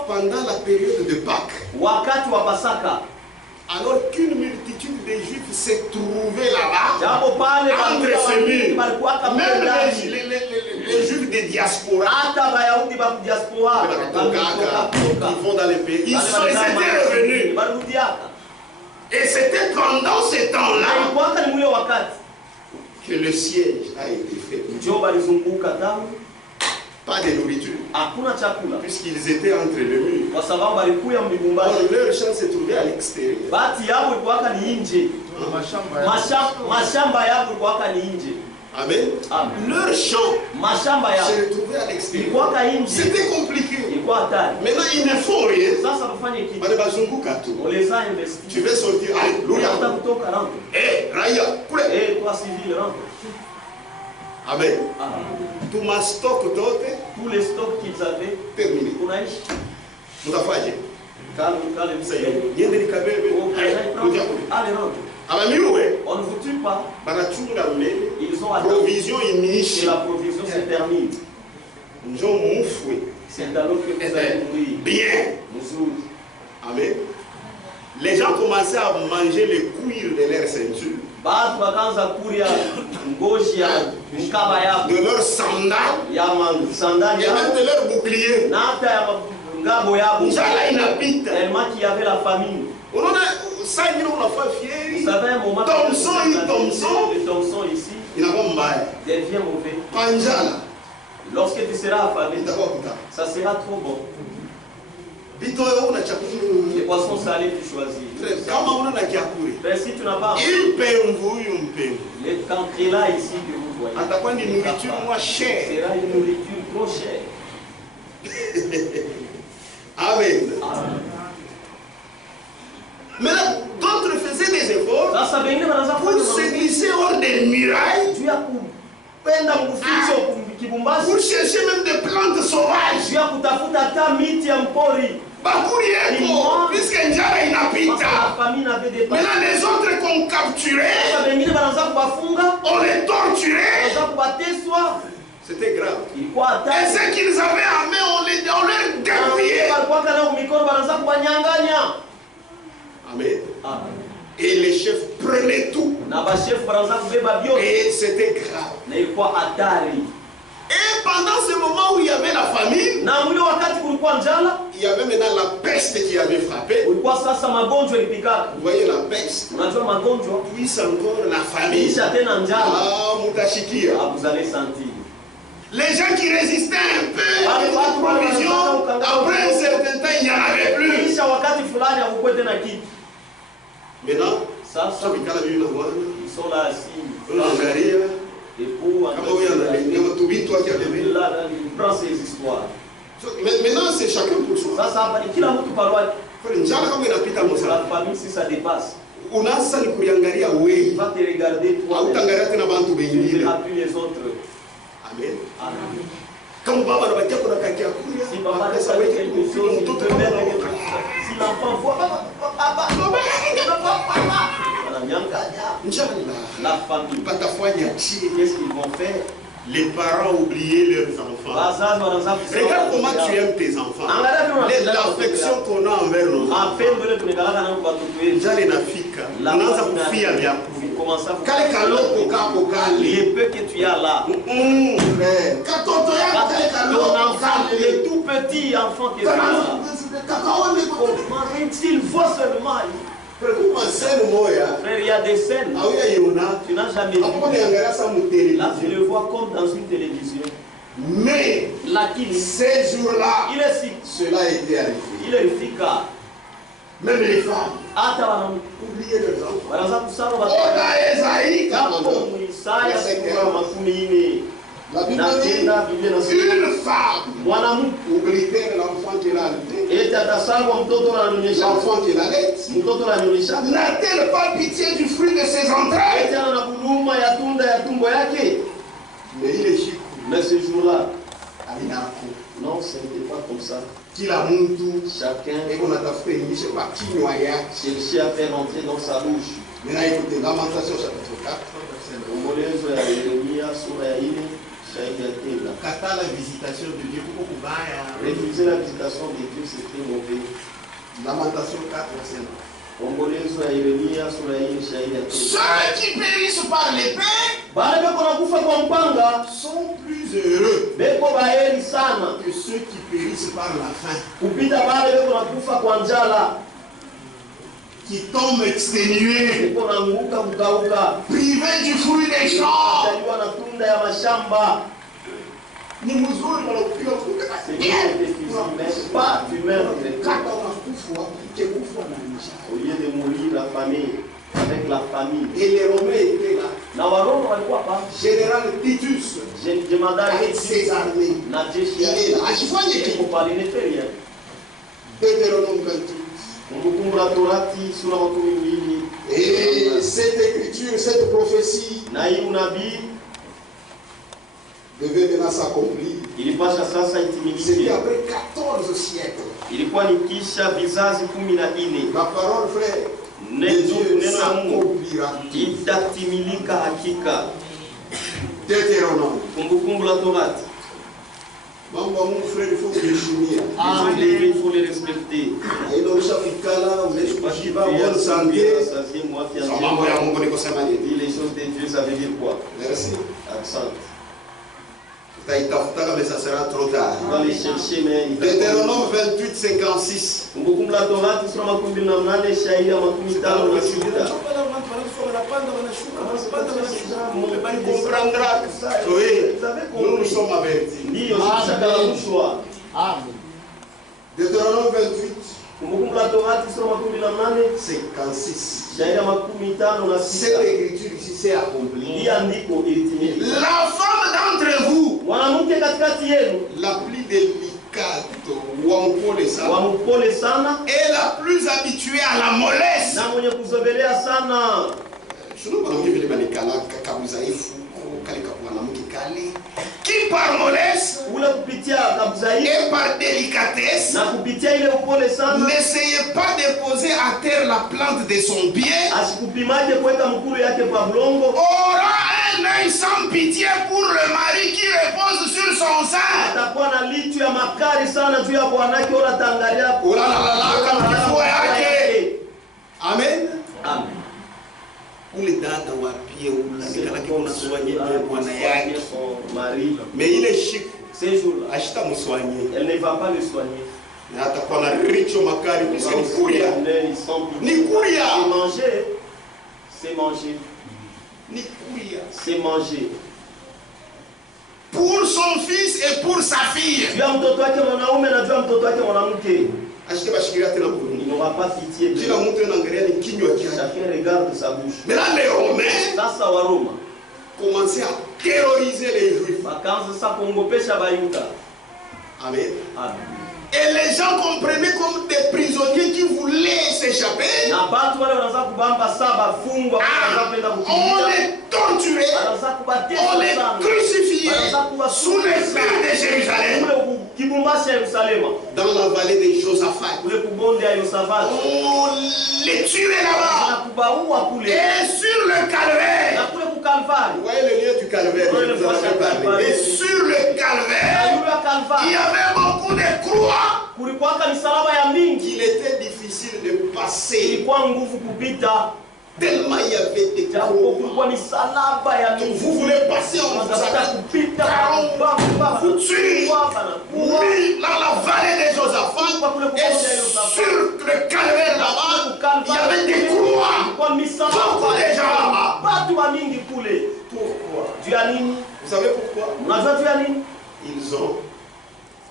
pendant la période de Pâques. Alors qu'une multitude de Juifs s'est trouvée là-bas, entre ces murs, même les Juifs des diasporas, qui vont dans les pays, ils étaient revenus. Et c'était pendant ce temps-là que le siège a été fait. Pas de nourriture, puisqu'ils étaient entre les murs. Or, leur champ se trouvait à l'extérieur. Amen. Leur champ se retrouvait à l'extérieur. C'était compliqué. Maintenant, ils ne font rien. Tu veux sortir. Alléluia. Raya. Amen. Tout ma stock d'autres. Tous les stocks qu'ils avaient. Terminé. On ne vous tue pas. Ils ont attendu que la provision se termine. C'est alors que vous allez mourir. Bien. Amen. Les gens commençaient à manger les cuirs de leur ceinture, de leurs sandales, et même de leurs boucliers. Tellement qu'il y avait la famine. Vous savez un moment que le Thomson ici devient mauvais. Lorsque tu seras affamé, ça sera trop bon. Les poissons salés, tu choisis. Mais si tu n'as pas les cancrelats ici que vous voyez, sera une nourriture trop chère. Amen. Mais là, d'autres faisaient des efforts pour se glisser hors des murailles, pour chercher même des plantes sauvages. Puisque Njara inapita. Maintenant, les autres qu'on capturait, on les torturait. C'était grave. Et ce qu'ils avaient en main, on les dépouillait. Amen. Et les chefs prenaient tout. Et c'était grave. Et pendant ce moment où il y avait la famine, il y avait maintenant la peste qui avait frappé. Vous voyez la peste, puis encore la famine. Vous allez sentir. Les gens qui résistaient un peu à la provision, après un certain temps, il n'y en avait plus. Maintenant, ils sont là assis. Prends ces histoires. Maintenant, c'est chacun pour soi. La famille, si ça dépasse, il va te regarder toi. Tu ne verras plus les autres. Amen. Amen. Si papa a quelque chose, si l'enfant voit, la famille, qu'est-ce qu'ils vont faire? Les parents oubliaient leurs enfants. Regarde comment tu aimes tes enfants. L'affection qu'on a envers nos enfants. Les peu que tu as là. Ton enfant, le tout petit enfant que tu as là. Comment il faut seulement aller. Frère, il y a des scènes. Tu n'as jamais vu. Là, tu le vois comme dans une télévision. Mais ces jours-là, cela a été arrivé. Il est efficace. Même les femmes, oubliez leurs enfants. La Bible dit, une femme oublie-t-elle l'enfant qu'elle a allaité, l'enfant qu'elle allait, n'a-t-elle pas pitié du fruit de ses entrailles? Mais il est chic. Mais ce jour-là, non, ce n'était pas comme ça. Chacun cherchait à faire entrer dans sa bouche. Maintenant écoutez, Lamentation chapitre 4. Kata la visitation de Dieu. Refuser la visitation de Dieu, c'est très mauvais. Lamentation 4, verset 9. Ceux qui périssent par l'épée sont plus heureux que ceux qui périssent par la faim, qui tombent exténués, privés du fruit des champs. Ni mzuri wanakupiga au lieu de mourir la famille avec la famille. Et les Romains étaient là. Général Titus avec ses armées. Il est là. Deutéronome 28. Et cette écriture, cette prophétie devait maintenant s'accomplir. C'était après 14 siècles. La parole, frère, de Dieu s'accomplira. Deutéronome. Mon frère, il faut que je chimie. Il faut les respecter. Et dans le chapitre là, vous êtes pas bonne santé. Dis les choses de Dieu, ça veut dire quoi? Merci. Accent. Mais ça sera trop tard. On va les chercher, mais. Deutéronome 28, 56. Oui, nous sommes avertis. Deutéronome 28, 56. Cette écriture ici s'est accomplie. La femme d'entre vous, la plus délicate, est la plus habituée à la mollesse. Qui par mollesse et par délicatesse n'essayez pas de poser à terre la plante de son pied, aura un œil sans pitié pour le mari qui repose sur son sein. Amen. Mais il est chic. Ces jours-là, elle ne va pas le soigner. C'est manger. C'est manger. Pour son fils et pour sa fille. Il n'aura pas pitié de lui. Chacun regarde sa bouche. Mais là, les Romains commençaient à terroriser les Juifs. Amen. Et les gens comprenaient comme des prisonniers qui voulaient s'échapper. On les torturait, on les crucifiait sous les murs de Jérusalem, dans la vallée de Josaphat. On les tuait là-bas. Et sur le calvaire, vous voyez le lieu du calvaire, et sur le calvaire, il y avait beaucoup de croix qu'il était difficile de passer. Tellement il y avait des croix. Vous voulez passer, on vous tuez dans la vallée de Josaphat, et sur le calvaire là-bas, Beaucoup de gens là-bas. Pourquoi? Vous savez pourquoi?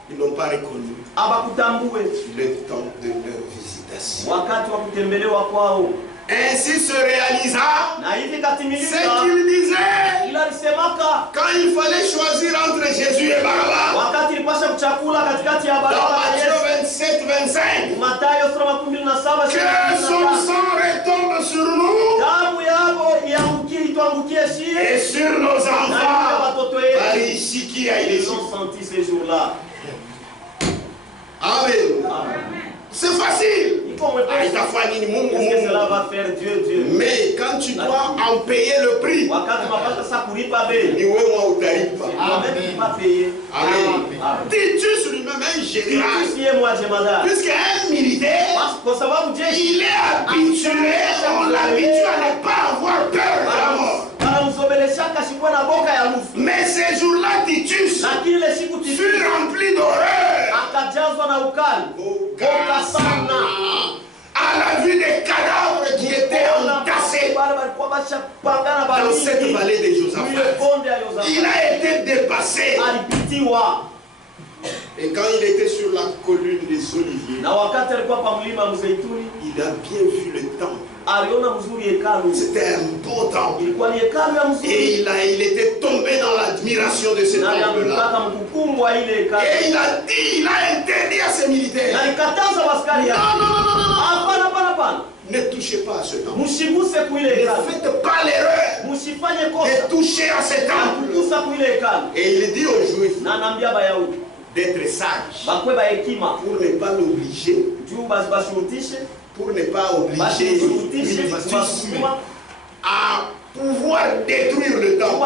Ils n'ont pas reconnu le temps de leur visitation. Ainsi se réalisa ce qu'il disait quand il fallait choisir entre Jésus et Barabas. Dans Matthieu 27, 25, que son sang retombe sur nous et sur nos enfants. Par ici qui a été senti ces jours-là. Amen. C'est facile. Qu'est-ce que cela va faire, Dieu? Mais quand tu dois en payer le prix, Amen. Titus lui-même un général, puisqu'un militaire, il est habitué, on l'habitue à ne pas avoir peur de la mort. Mais ces jours-là, Titus fut rempli d'horreur à la vue des cadavres qui étaient entassés dans cette vallée de Josaphat. Il a été dépassé. Et quand il était sur la colline des Oliviers, il a bien vu le temple. C'était un beau temple. Et il était tombé dans l'admiration de ce temple-là. Et il a interdit à ses militaires. Non. Ne touchez pas à ce temple. Ne faites pas l'erreur de toucher à ce temple. Et il dit aux Juifs d'être sages pour ne pas l'obliger, pour ne pas obliger Titus à pouvoir détruire le temple.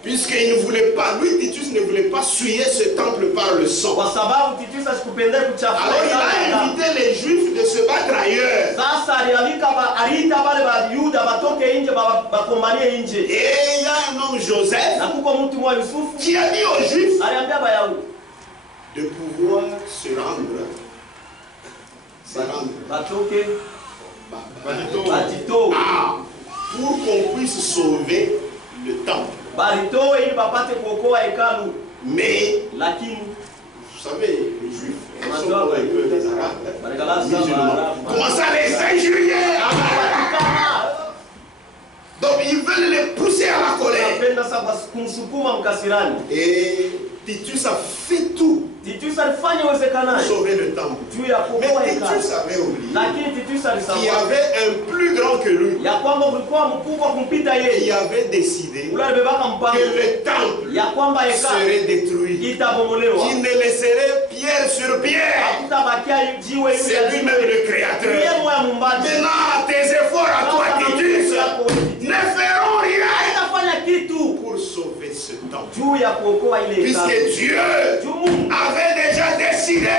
Puisqu'il ne voulait pas, lui Titus ne voulait pas souiller ce temple par le sang. Alors il a invité les Juifs de se battre ailleurs. Et il y a un homme Joseph qui a dit aux Juifs de pouvoir se rendre. Pour qu'on puisse sauver le temple. Mais, vous savez, les Juifs sont un peu des Arabes. Comment ça, les injurier? Donc, ils veulent les pousser à la colère. Et Titus a fait tout pour sauver le temple. Mais Titus avait oublié qu'il y avait un plus grand que lui qui avait décidé que le temple serait détruit, qu'il ne laisserait pierre sur pierre. C'est lui-même le créateur. Maintenant, tes efforts à toi, Titus, ne feront rien pour sauver ce temple. Puisque Dieu avait déjà décidé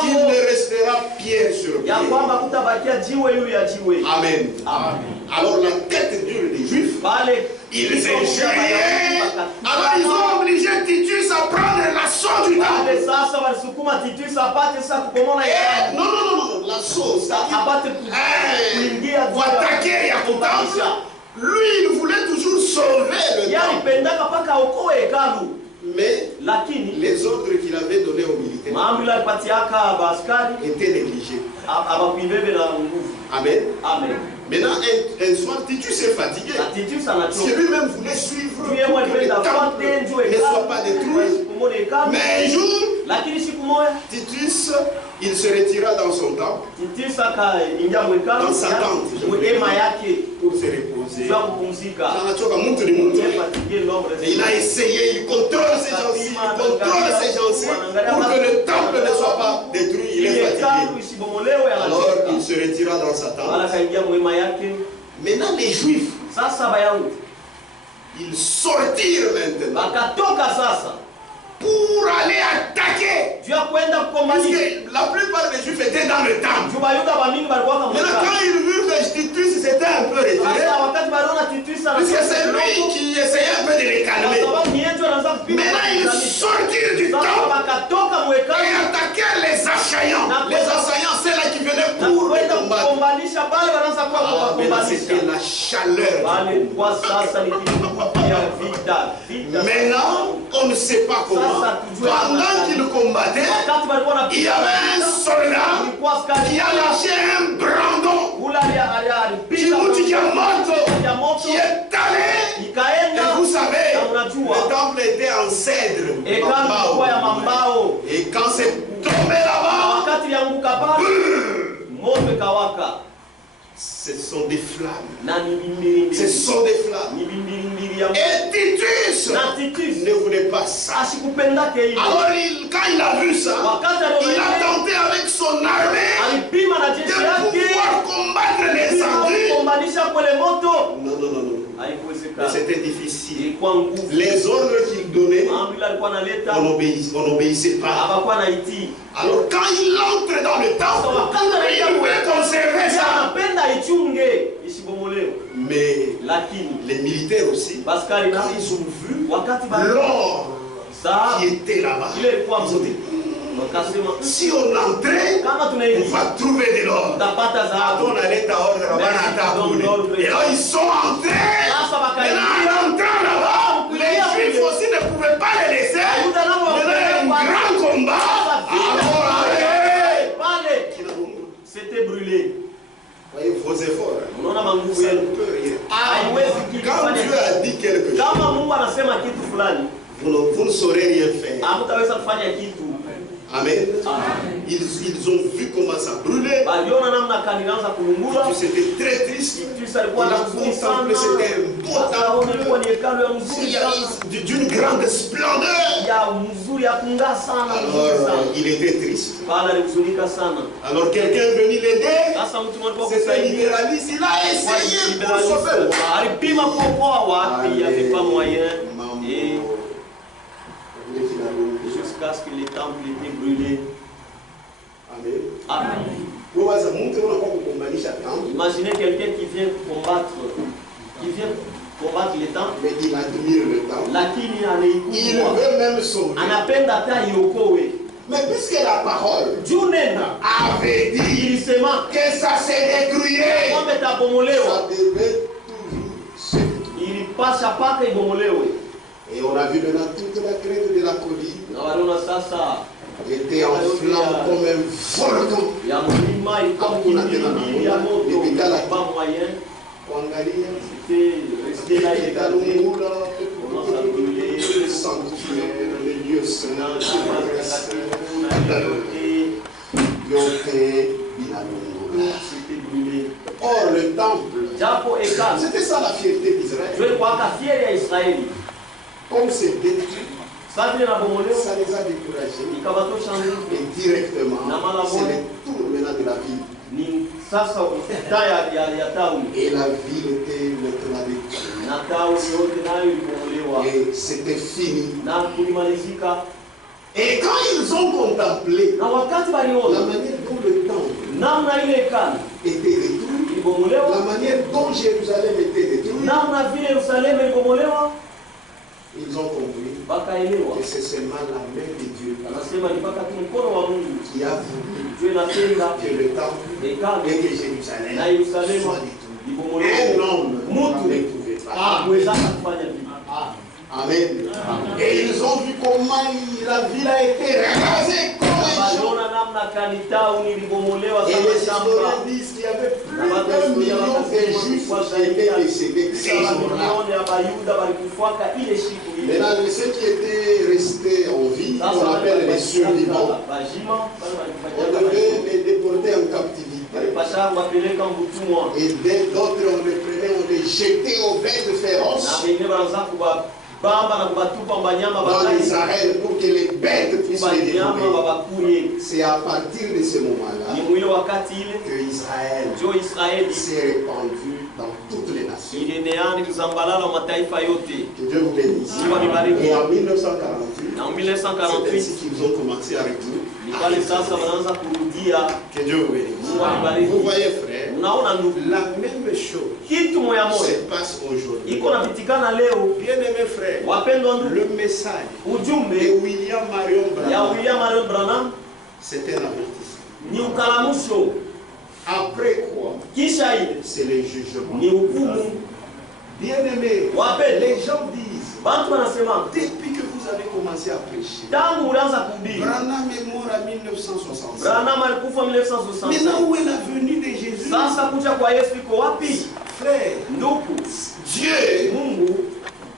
qu'il ne restera pierre sur pierre. Amen. Alors la tête dure des Juifs, ils injuriaient. Alors ils ont obligé Titus à prendre l'assaut du temple. Non, l'assaut, c'est-à-dire pour attaquer Yakutam. Lui, il voulait toujours sauver le temple. Mais les ordres qu'il avait donnés aux militaires étaient négligés. Amen. Maintenant, un soir, Titus est fatigué. Si lui-même voulait suivre pour que le temple ne soit pas détruit. Mais un jour, Titus, il se retira dans son temple, dans sa tente, pour se reposer. Et il a essayé, il contrôle ses gencives, pour que le temple ne soit pas détruit. Il est fatigué. Alors il se retira dans sa tente. Maintenant les Juifs, ils sortirent maintenant pour aller attaquer. Puisque la plupart des Juifs étaient dans le temple. Maintenant quand ils virent que Titus s'était un peu retiré, puisque c'est lui qui essayait un peu de les calmer. Maintenant ils sortirent du temple et attaquèrent les assaillants. Les assaillants, c'est là qui veut venait pour combattre. Mais c'était la chaleur. Maintenant, on ne sait pas comment. Pendant qu'il combattait, il y avait un soldat qui a lâché un brandon qui est allé. Et vous savez, le temple était en cèdre. Et quand c'est tombé là-bas, ce sont des flammes. Ce sont des flammes. Et Titus ne voulait pas ça. Alors quand il a vu ça, il a tenté avec son armée de pouvoir combattre les andus. Non. Mais c'était difficile. Les ordres qu'il donnait, on n'obéissait pas. Alors quand il entre dans le temple, il voulait conserver ça. Mais les militaires aussi, quand ils ont vu l'or qui était là-bas, ils ont dit, si on entrait, on va trouver de l'or. Et là, ils sont entrés. Maintenant, en entrant là-bas, les Juifs aussi ne pouvaient pas les laisser. Maintenant, un grand combat. C'était brûlé. Voyez vos efforts. Ça ne peut rien. Quand Dieu a dit quelque chose, vous ne saurez rien faire. Amen. Ils ont vu comment ça brûlait. C'était très triste. Il a contemplé, c'était un beau temple d'une grande splendeur. Alors il était triste. Alors quelqu'un est venu l'aider. C'est un libéraliste. Il a essayé pour sauver. Jusqu'à ce que les temples étaient brûlés. Amen. Imaginez quelqu'un qui vient combattre les temples. Mais il admire le temple. Il veut même sauver. Mais puisque la parole avait dit que ça s'est détruit, ça devait toujours se. Et on a vu maintenant toute la crête de la colline était en flamme comme un volcan. C'était le sanctuaire, le lieu saint, or le temple, c'était ça la fierté d'Israël. Comme c'est détruit, ça les a découragés. Et directement, c'est le tour maintenant de la ville. Et la ville était maintenant détruite. Et c'était fini. Et quand ils ont contemplé la manière dont le temple était détruit, la manière dont Jérusalem était détruite, ils ont compris que c'est seulement la main de Dieu qui a voulu que le temple et que Jérusalem soient détruits. Et l'homme ne pouvait pas. Amen. Et ils ont vu comment la ville a été rasée comme un champ. Et les historiens disent qu'il y avait plus d'1 million de Juifs qui étaient décédés ces jours-là. Maintenant, ceux qui étaient restés en vie, on appelle les survivants, on devait les déporter en captivité. Et d'autres, on les prenait, on les jetait aux bêtes féroces dans Israël pour que les bêtes puissent les dévorer. C'est à partir de ce moment-là que Israël s'est répandu dans toutes les nations. Que Dieu vous bénisse. Et en 1948, c'est ainsi qu'ils ont commencé à retourner. Que Dieu vous bénisse. Vous voyez, frère, la même chose se passe aujourd'hui. Bien-aimés frères, le message de William Marion Branham, c'est un avertissement. Après quoi? Kisha ile C'est les jugements. ni hukumu. Bien-aimés, Wapendwa, les gens disent, bantu wanasema depuis que vous avez commencé à prêcher, tangu ulianza kuhubiri, Branham est mort en 1965. Branham alikufa 1965. Maintenant, où est la venue de Jésus? Sasa kuja kwa Yesu iko wapi? Frère, Ndugu, Dieu, Mungu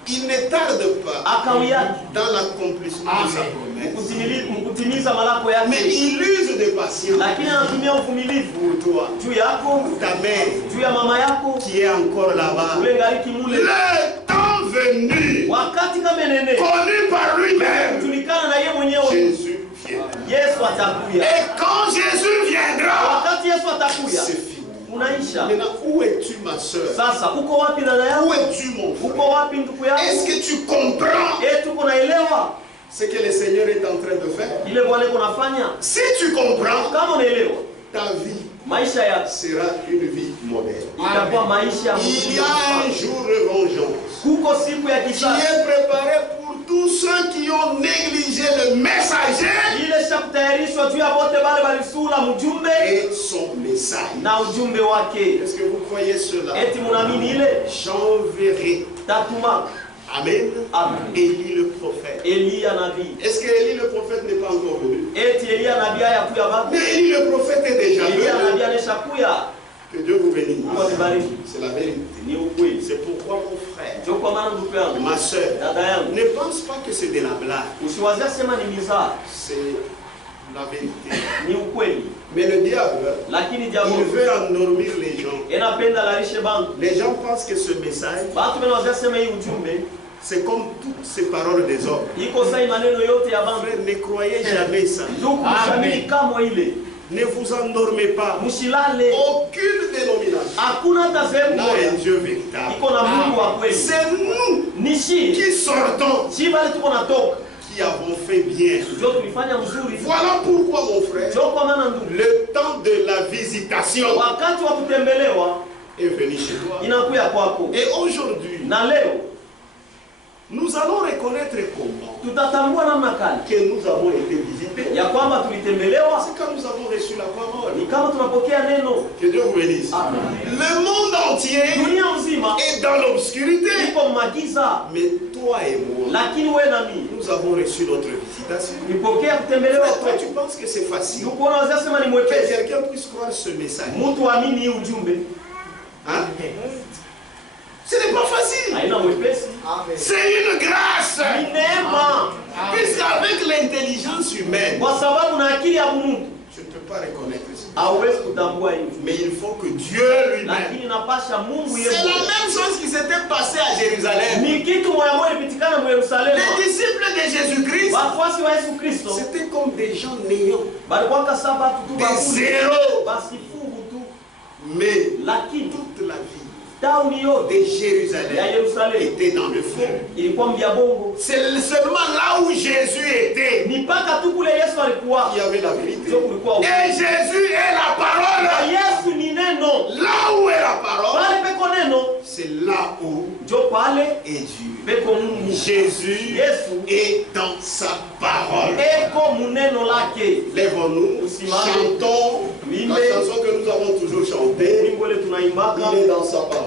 il ne tarde pas akawiyaki dans l'accomplissement de sa promesse, mkutimiza malako yake, mais il use de patience lakini anatumia uvumilivu pour toi, juu yako, ta mère juu ya mama yako qui est encore là-bas. ule ngariki mule. Le temps venu, Wakati kama nene connu par lui-même, kujulikana na yeye mwenyewe, Jésus viendra. Yesu atakuya. Et quand Jésus viendra, Wakati Yesu atakuya, c'est fini. unaisha. Maintenant, où es-tu, ma soeur? Sasa uko wapi dada Où yangu? es-tu, mon frère? Uko wapi ndugu yangu? Est-ce que tu comprends Tuko naelewa ce que le Seigneur est en train de faire? ile Bwana iko nafanya? Si tu comprends, Kama unaelewa, ta vie maisha yako sera une vie modèle. itakuwa maisha ya Il y a un jour de vengeance kuko siku ya qui kisasi est préparé pour tous ceux qui ont négligé le messager ile sha kutayarishwa juu ya wote wale walisula mjumbe et son message. na ujumbe wake. Est-ce que vous croyez cela? Eti munaamini ile J'enverrai. tatuma Amen. Amen. Élie le prophète. Elia nabii. Est-ce que Élie le prophète n'est pas encore venu? Eti Elia nabii hayakuya bado. Mais Élie le prophète est déjà Elia nabii venu. ameshakuya. Que Dieu vous bénisse. Mungu atubariki. C'est la vérité. Ni ukweli. C'est pourquoi mon frère, Ndio kwa maana ndugu yangu, ma soeur, dada yangu, ne pense pas que c'est de la blague. usiwazia sema ni mizaa, C'est la vérité. ni ukweli. Mais le diable, Lakini il diablo veut endormir les gens. inapenda lalishe bantu. Les gens pensent que ce message, Bantu wanawazia sema hii ujumbe c'est comme toutes ces paroles des hommes. iko sai maneno yote ya bantu. Frère, ne croyez jamais ça. Ndugu, mshamili kama ile. Ne vous endormez pas. Mshilale. Aucune dénomination Hakuna hata sehemu n'a un moja Dieu véritable. iko na Mungu wa kweli. C'est nous Ni shi qui sortons, shi bali tuko natoka. qui avons fait bien. Ndio tulifanya mzuri. Voilà pourquoi, mon frère, Ndio kwa maana ndugu, le temps de la visitation wakati wa kutembelewa est venu chez toi. inakuya kwako. Et aujourd'hui, Na leo nous allons reconnaître comment tutatambua namna gani que nous avons été visités. ya kwamba tulitembelewa C'est quand nous avons reçu la parole. ni kama tunapokea neno. Que Dieu vous bénisse. Amen. Le monde entier Dunia nzima est dans l'obscurité. iko magiza, Mais toi et moi, lakini wewe na mimi nous avons reçu notre visitation. tulipokea kutembelewa Mais toi, kwetu. tu penses que c'est facile Ndio kuona wazee sema ni que mwepesi. quelqu'un puisse croire ce message? Mtu amini hii ujumbe. Hein? Ce n'est pas facile. Haina mwepesi. C'est une grâce. Ni neema. Puisqu'avec l'intelligence humaine, Kwa sababu na akili ya Mungu tu ne peux pas reconnaître ça. hauwezi kutambua hivi. Mais il faut que Dieu lui-même. Lakini inapasha Mungu C'est yeye. la même chose qui s'était passée à Jérusalem. Ni kitu moja moja ilipitikana mu Yerusalemu. Les disciples de Jésus-Christ, Wafuasi wa Yesu Kristo c'était comme des gens néants, balikuwa kasaba tu des bakuli. zéros. Basifungu tu. Mais Lakini toute la vie tauni yote de ya Jérusalem Yerusalemu était dans le feu. ilikuwa mbia bongo. C'est seulement là où Jésus était Ni mpaka tu kule Yesu alikuwa. qu'il y avait la vérité. Ndio kulikuwa Et Jésus est la Na parole. Yesu ni neno. Là où est la parole, Pale peko neno, c'est là où ndio pale est Dieu. peko Mungu. Jésus Yesu est dans sa parole. eko muneno lake. Lèvons-nous, chantons la chanson que nous avons toujours chantée. Wimbo ile tunaimbaka Il est dans sa parole.